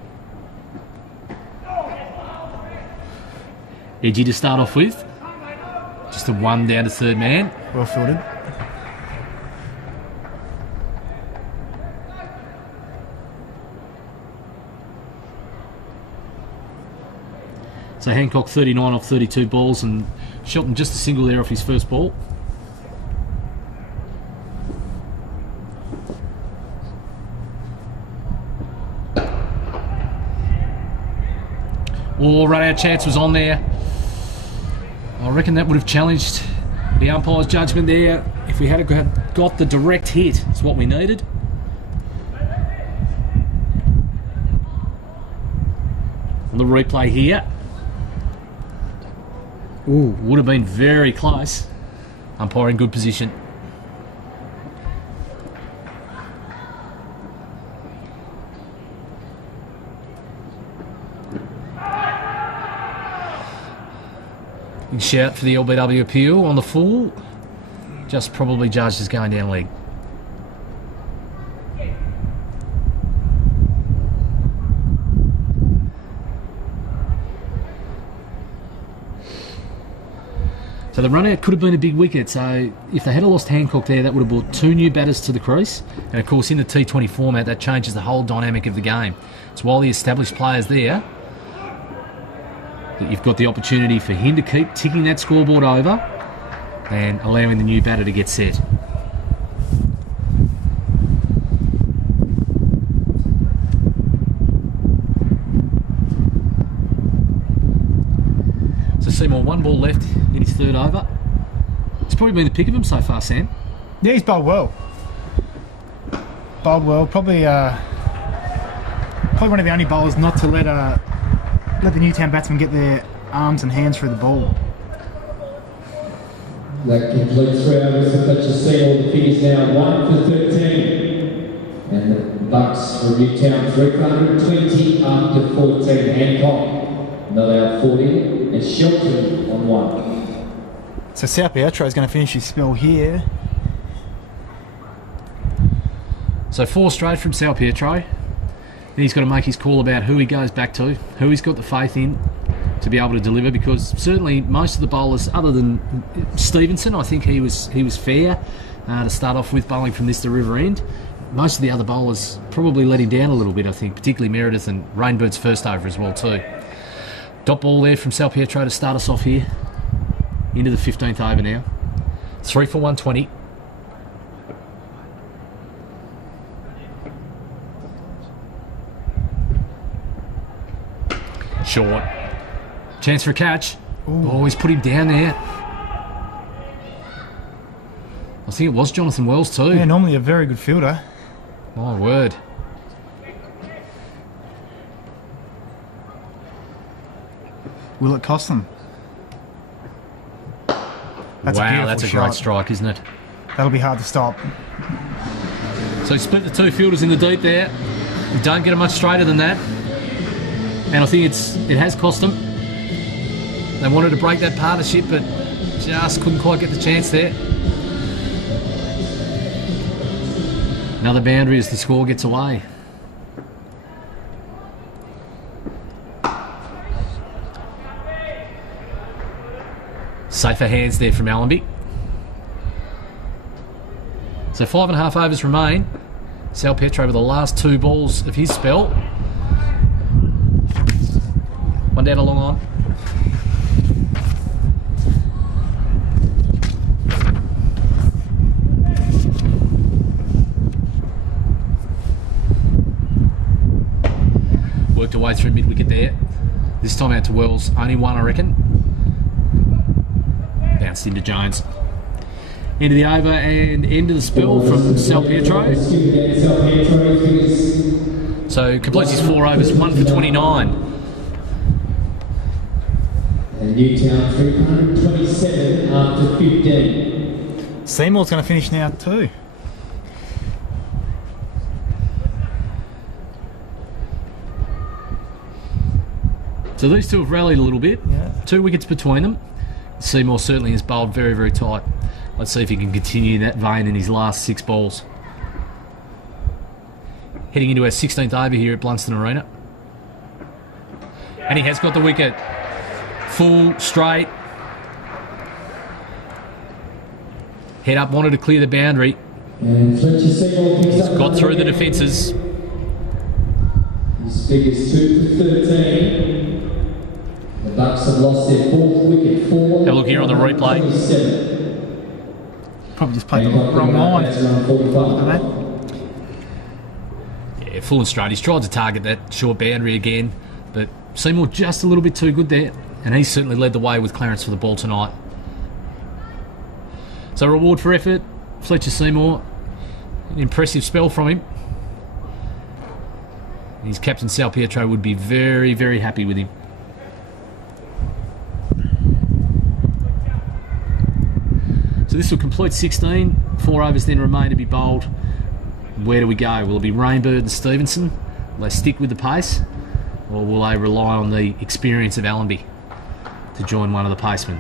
Edgy to start off with. Just a one down to third man. Well fielded. So Hancock 39 off 32 balls and Shelton just a single there off his first ball. Oh, run out chance was on there. I reckon that would have challenged the umpire's judgment there. If we had got the direct hit, it's what we needed. On the replay here. Ooh, would have been very close. Umpire in good position. Big shout for the LBW appeal on the full. Just probably judged as going down leg. So the run out could have been a big wicket. So if they had lost Hancock there, that would have brought two new batters to the crease. And of course, in the T20 format, that changes the whole dynamic of the game. It's while the established player's there that you've got the opportunity for him to keep ticking that scoreboard over and allowing the new batter to get set. So Seymour, one ball left in his third over. It's probably been the pick of him so far, Sam. Yeah, he's bowled well. Bowled well. Probably one of the only bowlers not to let the Newtown batsmen get their arms and hands through the ball. That completes 3 overs for Fletcher Seymour. The figures now 1 for 13. And the Bucks for Newtown 3 for 120 after 14. Hancock not out 40. And Shelton on 1. So Sao Pietro is going to finish his spell here. So 4 straight from Sao Pietro. Then he's got to make his call about who he goes back to, who he's got the faith in to be able to deliver, because certainly most of the bowlers, other than Stevenson, I think he was fair to start off with, bowling from this to river end. Most of the other bowlers probably let him down a little bit, I think, particularly Meredith and Rainbird's first over as well too. Dot ball there from Sao Pietro to start us off here. Into the 15th over now. 3 for 120. Short. Chance for a catch. Ooh. Oh, he's put him down there. I think it was Jonathan Wells too. Yeah, normally a very good fielder. My word. Will it cost them? Wow, that's a great strike, isn't it? That'll be hard to stop. So he split the two fielders in the deep there. You don't get it much straighter than that. And I think it has cost them. They wanted to break that partnership, but just couldn't quite get the chance there. Another boundary as the score gets away. Safer hands there from Allenby. So 5.5 overs remain. Sal Petro with the last 2 balls of his spell. One down, a long on. Worked away through mid-wicket there. This time out to Wells. Only one, I reckon. Bounced into Jones. End of the over and end of the spell from Sal Pietro. So completes his 4 overs, 1 for 29. And Newtown 327 after 15. Seymour's going to finish now too. So these two have rallied a little bit. Yeah. 2 wickets between them. Seymour certainly has bowled very, very tight. Let's see if he can continue that vein in his last 6 balls. Heading into our 16th over here at Blunston Arena. And he has got the wicket. Full, straight. Head up, wanted to clear the boundary. And Fletcher Seymour picks up. Got through the defences. His figures 2 for 13. The Bucks have lost their 4th wicket. Have a look here on the replay. 27. Probably just played the wrong line. Yeah, full and straight. He's tried to target that short boundary again, but Seymour just a little bit too good there, and he's certainly led the way with clearance for the ball tonight. So reward for effort, Fletcher Seymour. An impressive spell from him. His captain Sal Pietro would be very, very happy with him. So this will complete 16. 4 overs then remain to be bowled. Where do we go? Will it be Rainbird and Stevenson? Will they stick with the pace? Or will they rely on the experience of Allenby to join one of the pacemen?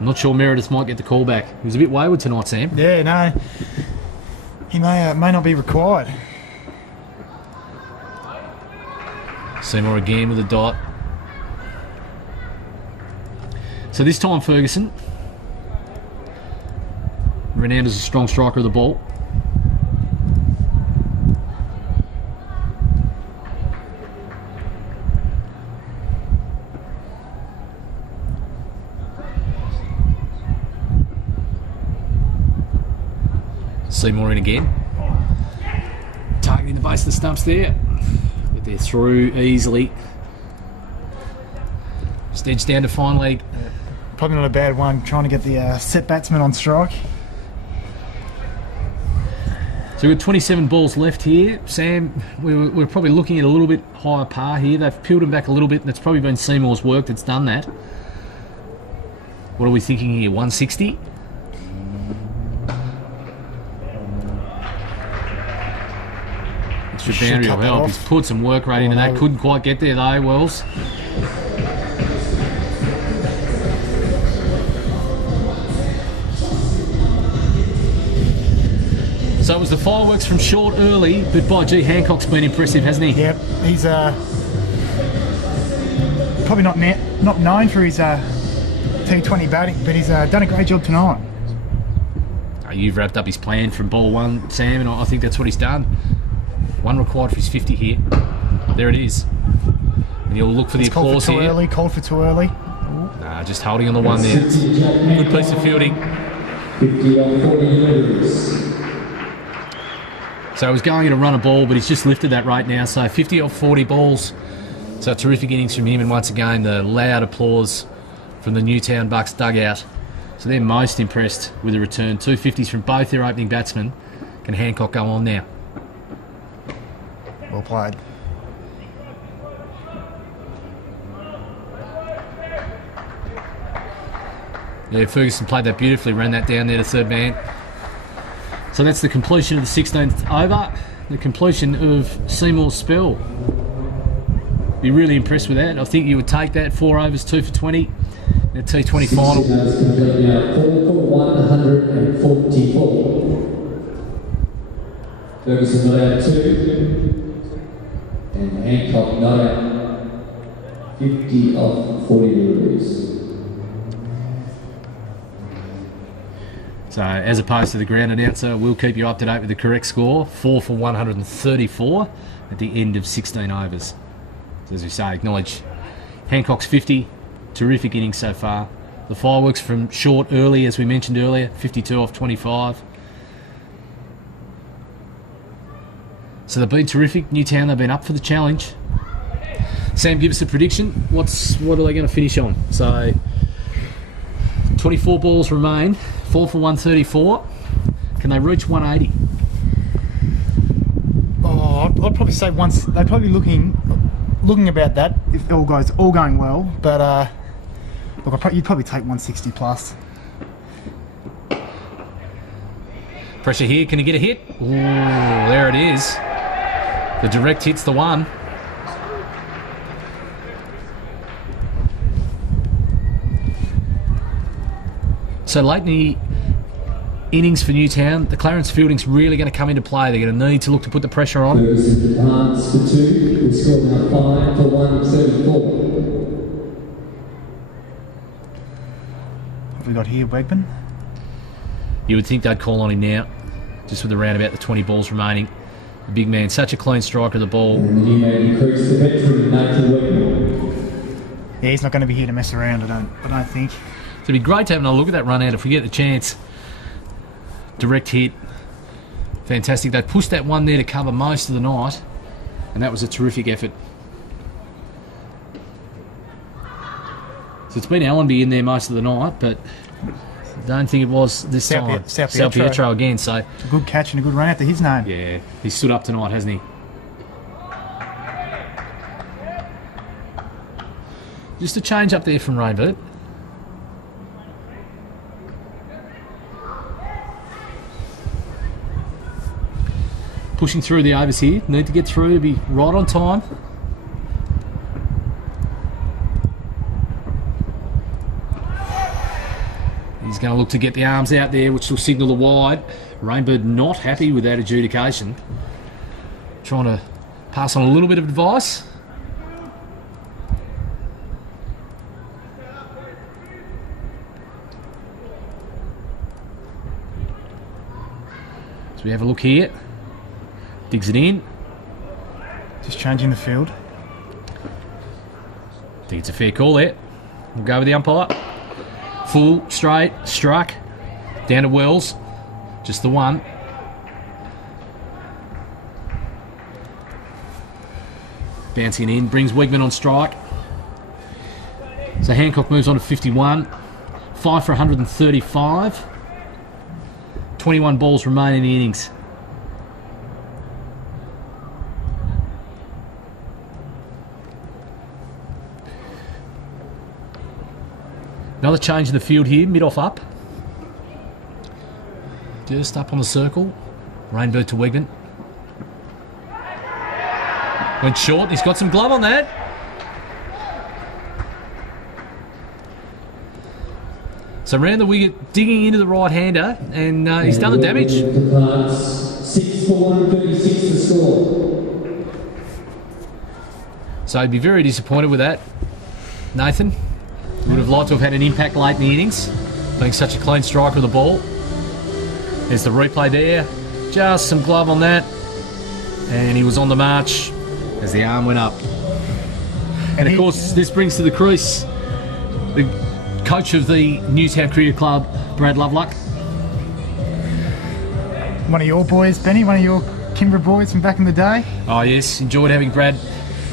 I'm not sure Meredith might get the call back. He was a bit wayward tonight, Sam. Yeah, no. He may not be required. Seymour again with a dot. So this time Ferguson. Renander's a strong striker of the ball. Seymour in again. Targeting the base of the stumps there. But they're through easily. Edge down to fine leg. Probably not a bad one, trying to get the set batsman on strike. So we've got 27 balls left here. Sam, we're probably looking at a little bit higher par here. They've peeled him back a little bit, and it's probably been Seymour's work that's done that. What are we thinking here, 160? Extra boundary will help. He's put some work rate into that. Couldn't quite get there though, Wells. So it was the fireworks from short early, but by gee, Hancock's been impressive, hasn't he? Yep, he's probably not known for his T20 batting, but he's done a great job tonight. You've wrapped up his plan from ball 1, Sam, and I think that's what he's done. 1 required for his 50 here. There it is. And he'll look for the applause here. Called for too early. Nah, just holding on the one there. Good piece of fielding. 50 on 40 years. So he was going to run a ball, but he's just lifted that right now. So 50 off 40 balls. So terrific innings from him. And once again, the loud applause from the Newtown Bucks dugout. So they're most impressed with the return. 2 50s from both their opening batsmen. Can Hancock go on now? Well played. Yeah, Ferguson played that beautifully. Ran that down there to third man. So that's the completion of the 16th over, the completion of Seymour's spell. Be really impressed with that. I think you would take that. 4 overs, 2 for 20. The T20 final. 4 for 144. Ferguson not out 2. And Hancock not out 50 off 40 deliveries. So as opposed to the ground announcer, we'll keep you up to date with the correct score. 4 for 134 at the end of 16 overs. So as we say, acknowledge Hancock's 50. Terrific innings so far. The fireworks from short early, as we mentioned earlier, 52 off 25. So they've been terrific. Newtown, they've been up for the challenge. Sam, give us a prediction. What are they going to finish on? So 24 balls remain. 4 for 134. Can they reach 180? Oh, I'd probably say once. They're probably looking about that if it all going well. But look, you'd probably take 160 plus. Pressure here. Can he get a hit? Ooh, there it is. The direct hit's the one. So late in the innings for Newtown, the Clarence fielding's really going to come into play. They're going to need to look to put the pressure on. Ferguson departs for 2. We score now 5 for 134. What have we got here, Wegman? You would think they'd call on him now, just with around about the 20 balls remaining. The big man, such a clean striker of the ball. And he may increase the veteran Nathan Wegman. Yeah, he's not going to be here to mess around. I don't think. It'd be great to have another look at that run out if we get the chance. Direct hit. Fantastic. They pushed that one there to cover most of the night, and that was a terrific effort. So it's been Allenby in there most of the night, but I don't think it was this time. South Pietro again. So a good catch and a good run out to his name. yeah, he's stood up tonight, hasn't he? Just a change up there from Rainbird. Pushing through the overs here. Need to get through to be right on time. He's going to look to get the arms out there, which will signal the wide. Rainbird not happy with that adjudication. Trying to pass on a little bit of advice. So we have a look here. Digs it in. Just changing the field. I think it's a fair call there. We'll go with the umpire. Full, straight, struck. Down to Wells. Just the one. Bouncing in. Brings Wegman on strike. So Hancock moves on to 51. 5 for 135. 21 balls remain in the innings. Another change in the field here, mid-off up. Just up on the circle. Rainbird to Wegman. Went short, he's got some glove on that. So round the wicket, digging into the right-hander, and he's done the damage. 6 for 136 the score. So he'd be very disappointed with that. Nathan would have liked to have had an impact late in the innings, being such a clean striker of the ball. There's the replay there. Just some glove on that. And he was on the march as the arm went up. And of course, this brings to the crease the coach of the Newtown Cricket Club, Brad Lovelock. One of your boys, Benny, one of your Kimbra boys from back in the day. Oh yes, enjoyed having Brad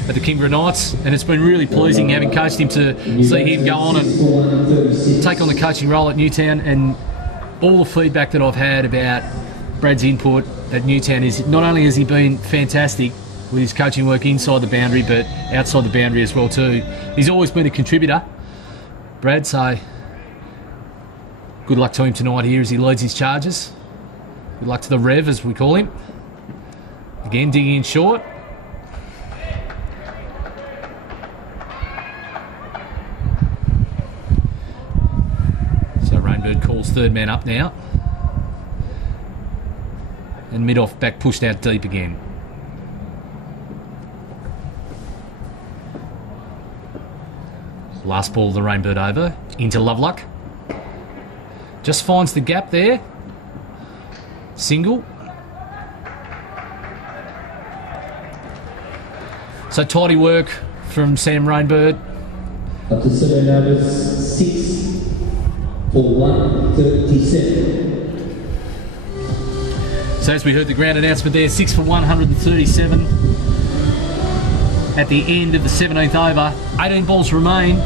at the Kimbra Knights, and it's been really pleasing having coached him to see him go on and take on the coaching role at Newtown. And all the feedback that I've had about Brad's input at Newtown is not only has he been fantastic with his coaching work inside the boundary, but outside the boundary as well too. He's always been a contributor, Brad, so good luck to him tonight here as he leads his charges. Good luck to the Rev, as we call him. Again, digging in short. So Rainbird calls third man up now. And mid-off back pushed out deep again. Last ball of the Rainbird over. Into Lovelock. Just finds the gap there. Single. So tidy work from Sam Rainbird. Up to 7 overs, 6 for 137. So as we heard the ground announcement there, 6 for 137 at the end of the 17th over. 18 balls remain.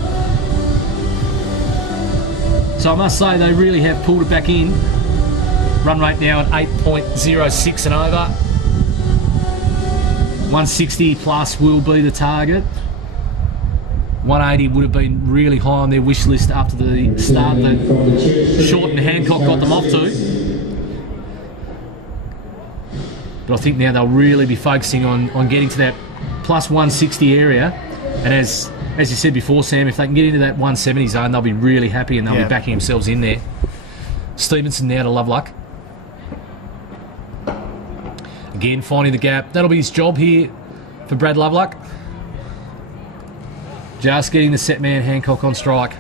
So I must say they really have pulled it back in. Run rate now at 8.06 and over. 160 plus will be the target. 180 would have been really high on their wish list after the start that Short and Hancock got them off to. But I think now they'll really be focusing on getting to that plus 160 area. And as you said before, Sam, if they can get into that 170 zone, they'll be really happy and they'll be backing themselves in there. Stevenson now to Lovelock. Again, finding the gap. That'll be his job here for Brad Lovelock. Just getting the set man Hancock on strike.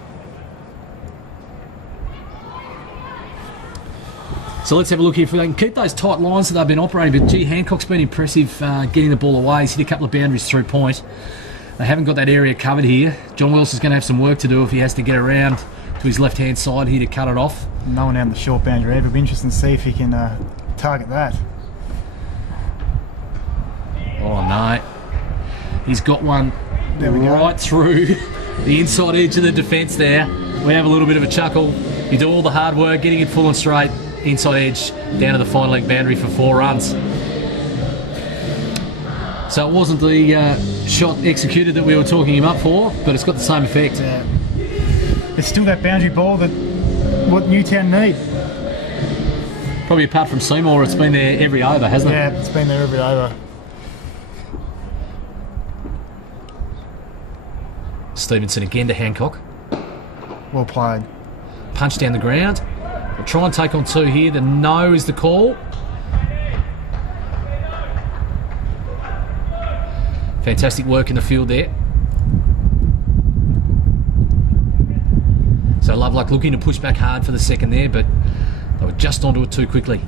So let's have a look here if they can keep those tight lines that they've been operating. But gee, Hancock's been impressive getting the ball away. He's hit a couple of boundaries through point. They haven't got that area covered here. John Wilson's going to have some work to do if he has to get around to his left-hand side here to cut it off. No one out in the short boundary. It'll be interesting to see if he can target that. Oh no. He's got one right through the inside edge of the defence there. We have a little bit of a chuckle. You do all the hard work, getting it full and straight, inside edge, down to the final leg boundary for 4 runs. So it wasn't the shot executed that we were talking him up for, but it's got the same effect. Yeah. It's still that boundary ball that what Newtown need. Probably apart from Seymour, it's been there every over, hasn't it? Yeah, it's been there every over. Stevenson again to Hancock. Well played. Punch down the ground. We'll try and take on 2 here. The no is the call. Fantastic work in the field there. So Lovelock looking to push back hard for the second there, but they were just onto it too quickly.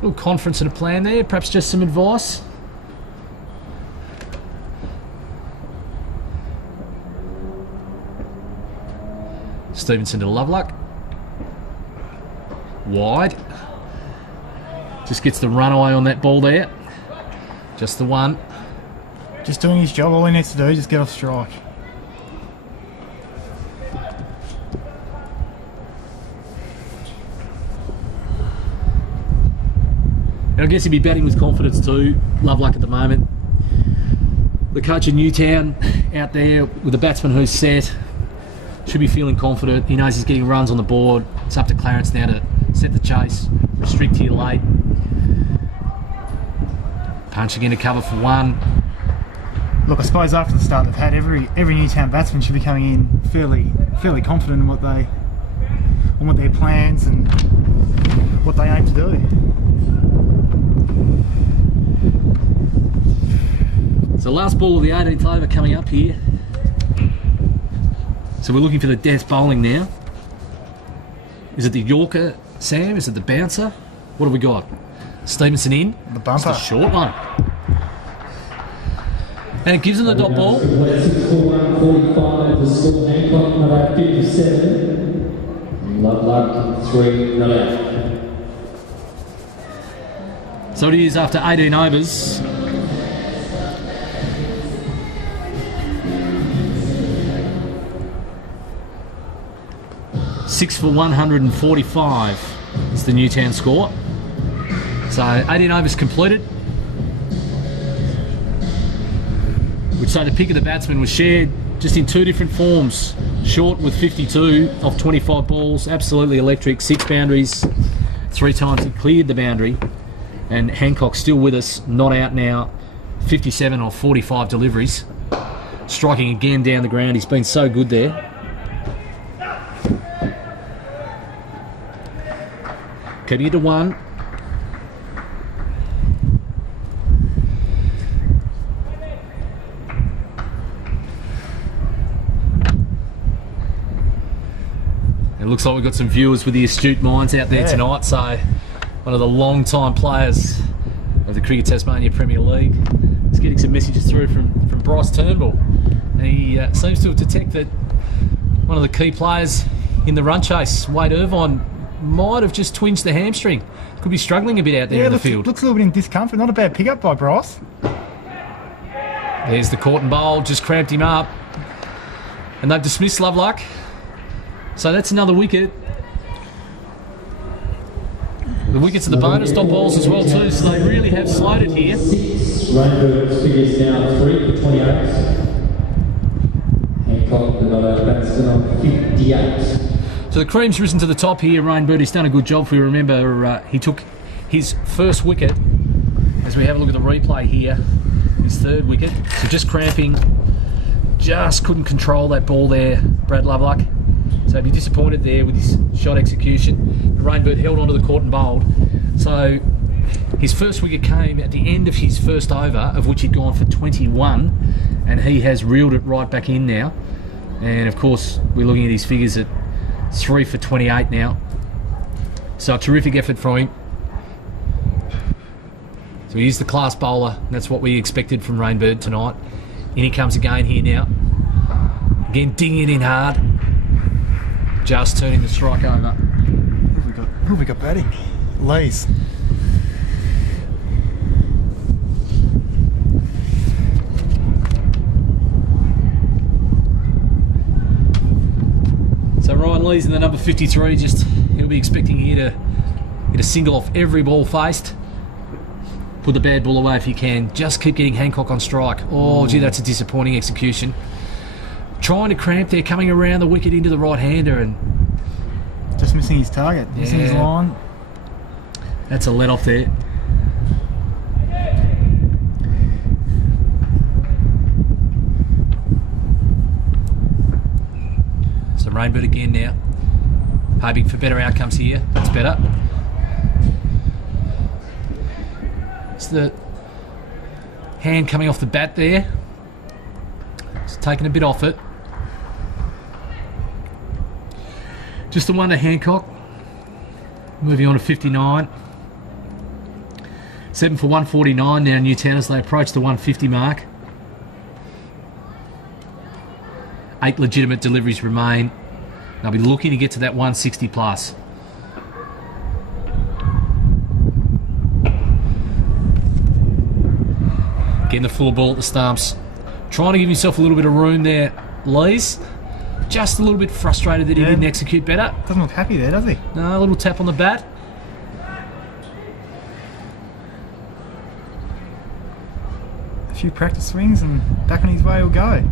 A little conference and a plan there, perhaps just some advice. Stevenson to Lovelock. Wide. Just gets the runaway on that ball there. Just the one. Just doing his job. All he needs to do is just get off strike. And I guess he'd be batting with confidence too. Lovelock at the moment. The coach of Newtown out there with the batsman who's set. Should be feeling confident. He knows he's getting runs on the board. It's up to Clarence now to set the chase. Restrict here late. Punch again to cover for 1. Look, I suppose after the start they've had, every Newtown batsman should be coming in fairly confident in what their plans and what they aim to do. So last ball of the 18th over coming up here. So we're looking for the death bowling now. Is it the Yorker, Sam? Is it the bouncer? What have we got? Stevenson in. The bumper. It's the short one. And it gives him the dot ball. 6 for 145, the score Hancock, number 57. Lovelock, 3 not out. So it is after 18 overs. Six for 145 is the Newtown score. So 18 overs completed. Which so the pick of the batsman was shared just in 2 different forms. Short with 52 off 25 balls, absolutely electric, 6 boundaries. 3 times he cleared the boundary. And Hancock still with us, not out now. 57 off 45 deliveries. Striking again down the ground, he's been so good there. Keeping it to 1. It looks like we've got some viewers with the astute minds out there tonight. So, one of the long-time players of the Cricket Tasmania Premier League is getting some messages through from Bryce Turnbull. And he seems to have detected one of the key players in the run chase, Wade Irvine, might have just twinged the hamstring. Could be struggling a bit out there in the field. Looks a little bit in discomfort. Not a bad pick-up by Bryce. There's the caught and bowl, just cramped him up. And they've dismissed Loveluck. So that's another wicket. The wickets are the bonus dot balls as well too, so they really have slowed it here. 6 Rainbirds figures now 3 for 28. Hancock, the not out batsman, on 58. So the cream's risen to the top here. Rainbird, he's done a good job. If we remember, he took his first wicket, as we have a look at the replay here, his third wicket. So just cramping, just couldn't control that ball there, Brad Loveluck. So he'd be disappointed there with his shot execution. Rainbird held onto the court and bowled. So his first wicket came at the end of his first over, of which he'd gone for 21, and he has reeled it right back in now. And of course, we're looking at his figures at 3 for 28 now. So a terrific effort from him. So he is the class bowler. That's what we expected from Rainbird tonight. In he comes again here now. Again, dinging it in hard. Just turning the strike over. Who have we got batting? Lees. So Ryan Lee's in the number 53. Just he'll be expecting here to get a single off every ball faced. Put the bad ball away if he can. Just keep getting Hancock on strike. Oh, gee, that's a disappointing execution. Trying to cramp there, coming around the wicket into the right-hander and just missing his target, missing his line. That's a let off there. So Rainbird again now, hoping for better outcomes here. That's better. It's the hand coming off the bat there. It's taking a bit off it. Just the one to Hancock. Moving on to 59. 7 for 149 now, Newtown, as they approach the 150 mark. 8 legitimate deliveries remain. They'll be looking to get to that 160 plus. Getting the full ball at the stumps. Trying to give himself a little bit of room there, Lees. Just a little bit frustrated that he didn't execute better. Doesn't look happy there, does he? No, a little tap on the bat. A few practice swings and back on his way he'll go.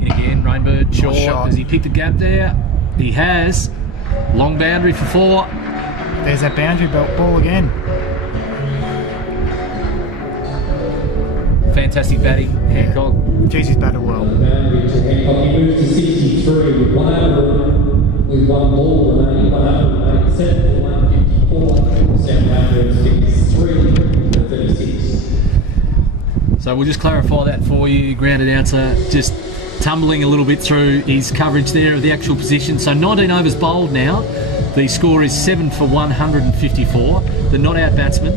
In again, Rainbird short. shot. Has he picked the gap there? He has. Long boundary for 4. There's that boundary belt ball again. Fantastic batting, Hancock. Jeez, he's batted well. Boundary to Hancock. He moves to 63 with 1 over, with 1 ball remaining. 1 over remaining. 7 for 154. Sam Rainbird's 53 for 36. So we'll just clarify that for you. Grounded ouncer just tumbling a little bit through his coverage there of the actual position. So 19 overs bowled now. The score is 7 for 154. The not out batsman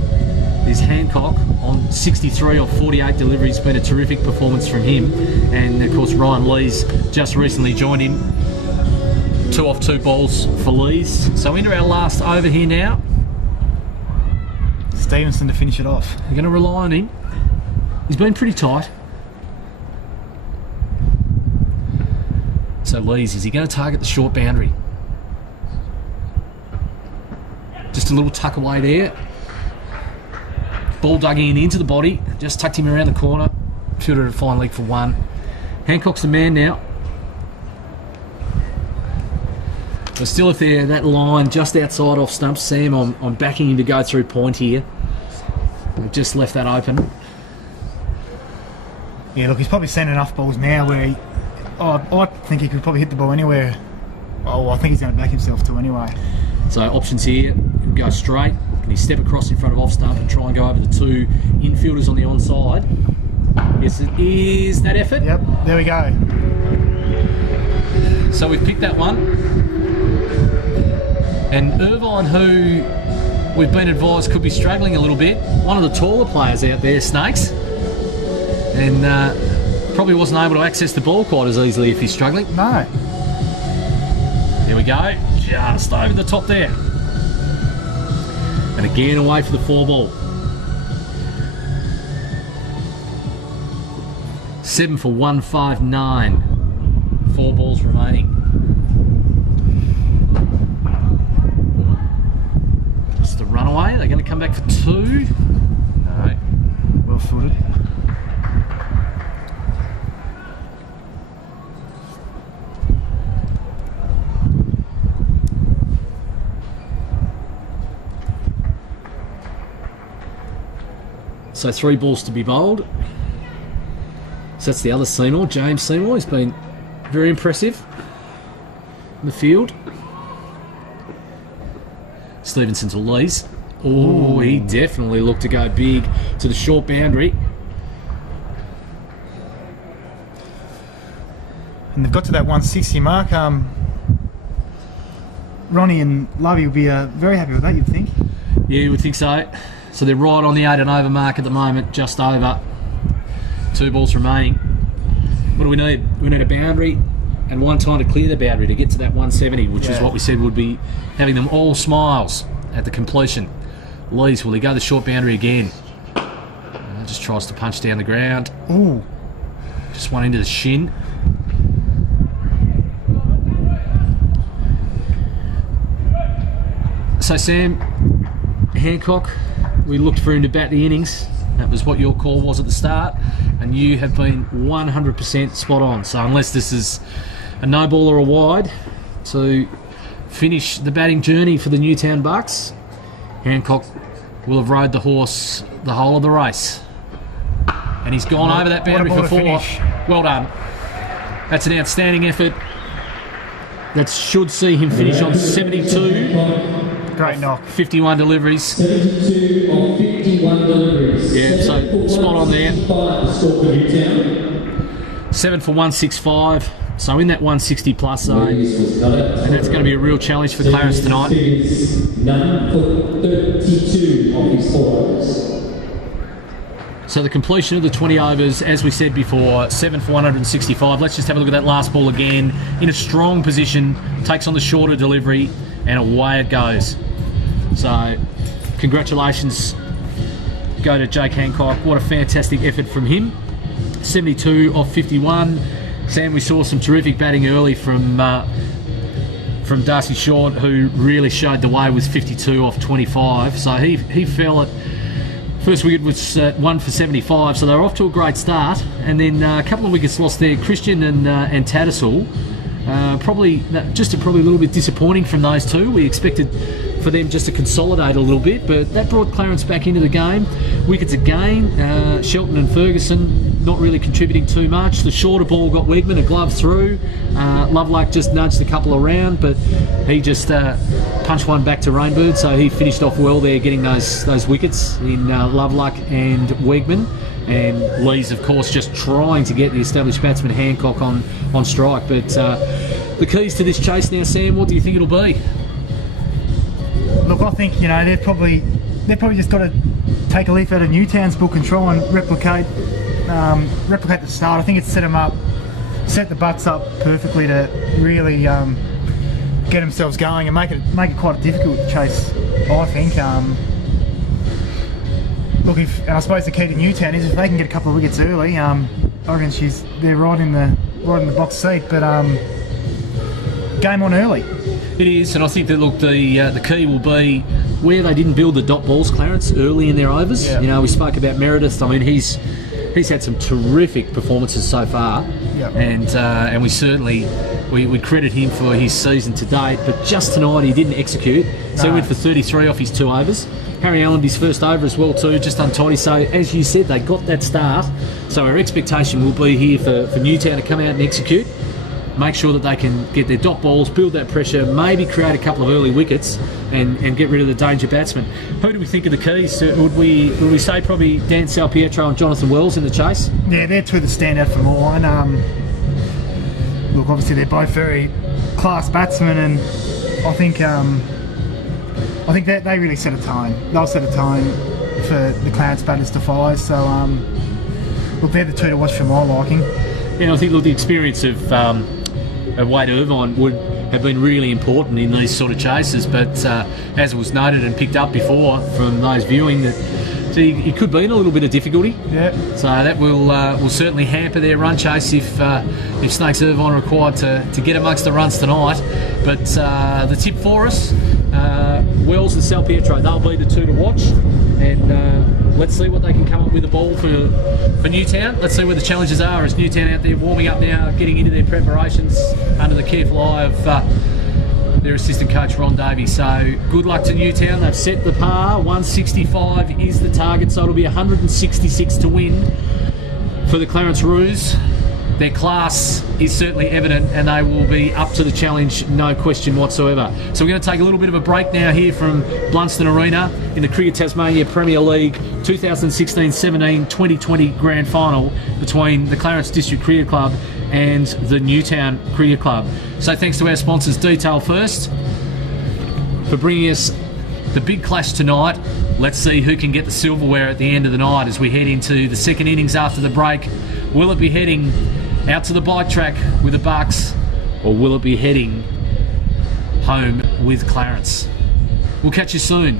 is Hancock on 63 or 48 deliveries. Been a terrific performance from him. And of course Ryan Lees just recently joined him. 2 off 2 balls for Lees. So into our last over here now. Stevenson to finish it off. You're going to rely on him. He's been pretty tight. So Lees, is he going to target the short boundary? Just a little tuck away there. Ball dug in into the body. Just tucked him around the corner. Fielded a fine leg for 1. Hancock's the man now. But still, if they're that line just outside off stumps, Sam, I'm backing him to go through point here. We've just left that open. Yeah, look, he's probably seen enough balls now where he... I think he could probably hit the ball anywhere. Oh, I think he's going to back himself to anyway. So options here, go straight, Can he step across in front of off stump and try and go over the two infielders on the onside? Yes, it is that effort. Yep, there we go. So we've picked that one. And Irvine, who we've been advised could be struggling a little bit, one of the taller players out there, Snakes, and probably wasn't able to access the ball quite as easily if he's struggling. No. There we go, just over the top there. And again away for the 4 ball. 7 for 159. 4 balls remaining. Just a runaway. They're going to come back for 2. No. Well footed. So 3 balls to be bowled. So that's the other Seymour, James Seymour. He's been very impressive in the field. Stevenson's a Lees. Oh, he definitely looked to go big to the short boundary. And they've got to that 160 mark. Ronnie and Lovey will be very happy with that, you'd think. Yeah, you would think so. So they're right on the 8 and over mark at the moment, just over. 2 balls remaining. What do we need? We need a boundary and one time to clear the boundary to get to that 170, which is what we said would be having them all smiles at the completion. Lees, will he go the short boundary again? Just tries to punch down the ground. Ooh. Just one into the shin. So Sam, Hancock, we looked for him to bat the innings. That was what your call was at the start, and you have been 100% spot on. So unless this is a no ball or a wide to finish the batting journey for the Newtown Bucks, Hancock will have rode the horse the whole of the race. And he's gone over that boundary for 4. Well done. That's an outstanding effort. That should see him finish on 72. Great knock. 51 deliveries. 72 of 51 deliveries. Yeah, so spot on there. 7 for 165. So in that 160 plus zone. And that's going to be a real challenge for Clarence tonight. 9 for 32 of his 4 overs. So the completion of the 20 overs, as we said before, 7 for 165. Let's just have a look at that last ball again. In a strong position, takes on the shorter delivery, and away it goes. So, congratulations go to Jake Hancock. What a fantastic effort from him. 72 off 51. Sam, we saw some terrific batting early from Darcy Short, who really showed the way with 52 off 25. So he fell at first wicket was 1 for 75. So they were off to a great start, and then a couple of wickets lost there. Christian and Tattersall. Probably a little bit disappointing from those two. We expected for them just to consolidate a little bit, but that brought Clarence back into the game. Wickets again, Shelton and Ferguson not really contributing too much. The shorter ball got Wegman a glove through. Lovelock just nudged a couple around, but he just punched one back to Rainbird, so he finished off well there, getting those wickets in Lovelock and Wegman. And Lees, of course, just trying to get the established batsman Hancock on strike. But the keys to this chase now, Sam, what do you think it'll be? Look, I think they've probably just got to take a leaf out of Newtown's book and try and replicate the start. I think it's set the Bucks up perfectly to really get themselves going and make it quite a difficult chase, I think. Look, and I suppose the key to Newtown is if they can get a couple of wickets early, I reckon they're right in the box seat. But game on early. It is, and I think that the key will be where they didn't build the dot balls, Clarence, early in their overs. Yeah. We spoke about Meredith. I mean, he's had some terrific performances so far, and we certainly we credit him for his season to date. But just tonight he didn't execute, so he went for 33 off his 2 overs. Harry Allenby's first over as well too, just untidy. So as you said, they got that start. So our expectation will be here for Newtown to come out and execute, make sure that they can get their dot balls, build that pressure, maybe create a couple of early wickets, and get rid of the danger batsmen. Who do we think of the keys? Would we say probably Dan Salpietro and Jonathan Wells in the chase? Yeah, they're two that stand out for mine. Look, obviously they're both very class batsmen, and I think that they really set a tone. They'll set a tone for the Clarence batters to follow. So, look, they're the two to watch for my liking. Yeah, I think the experience of Wade Irvine would have been really important in these sort of chases, but as was noted and picked up before from those viewing, that he could be in a little bit of difficulty. Yeah. So that will certainly hamper their run chase if Snakes Irvine are required to get amongst the runs tonight. But the tip for us, Wells and Salpietro, they'll be the two to watch, and let's see what they can come up with a ball for Newtown. Let's see where the challenges are as Newtown out there warming up now, getting into their preparations under the careful eye of their assistant coach Ron Davies. So good luck to Newtown. They've set the par. 165 is the target, so it'll be 166 to win for the Clarence Roos. Their class is certainly evident, and they will be up to the challenge, no question whatsoever. So we're going to take a little bit of a break now here from Blunston Arena in the Cricket Tasmania Premier League 2016-17 2020 Grand Final between the Clarence District Cricket Club and the Newtown Cricket Club. So thanks to our sponsors, Detail First, for bringing us the big clash tonight. Let's see who can get the silverware at the end of the night as we head into the second innings after the break. Will it be heading out to the bike track with the Bucks, or will it be heading home with Clarence? We'll catch you soon.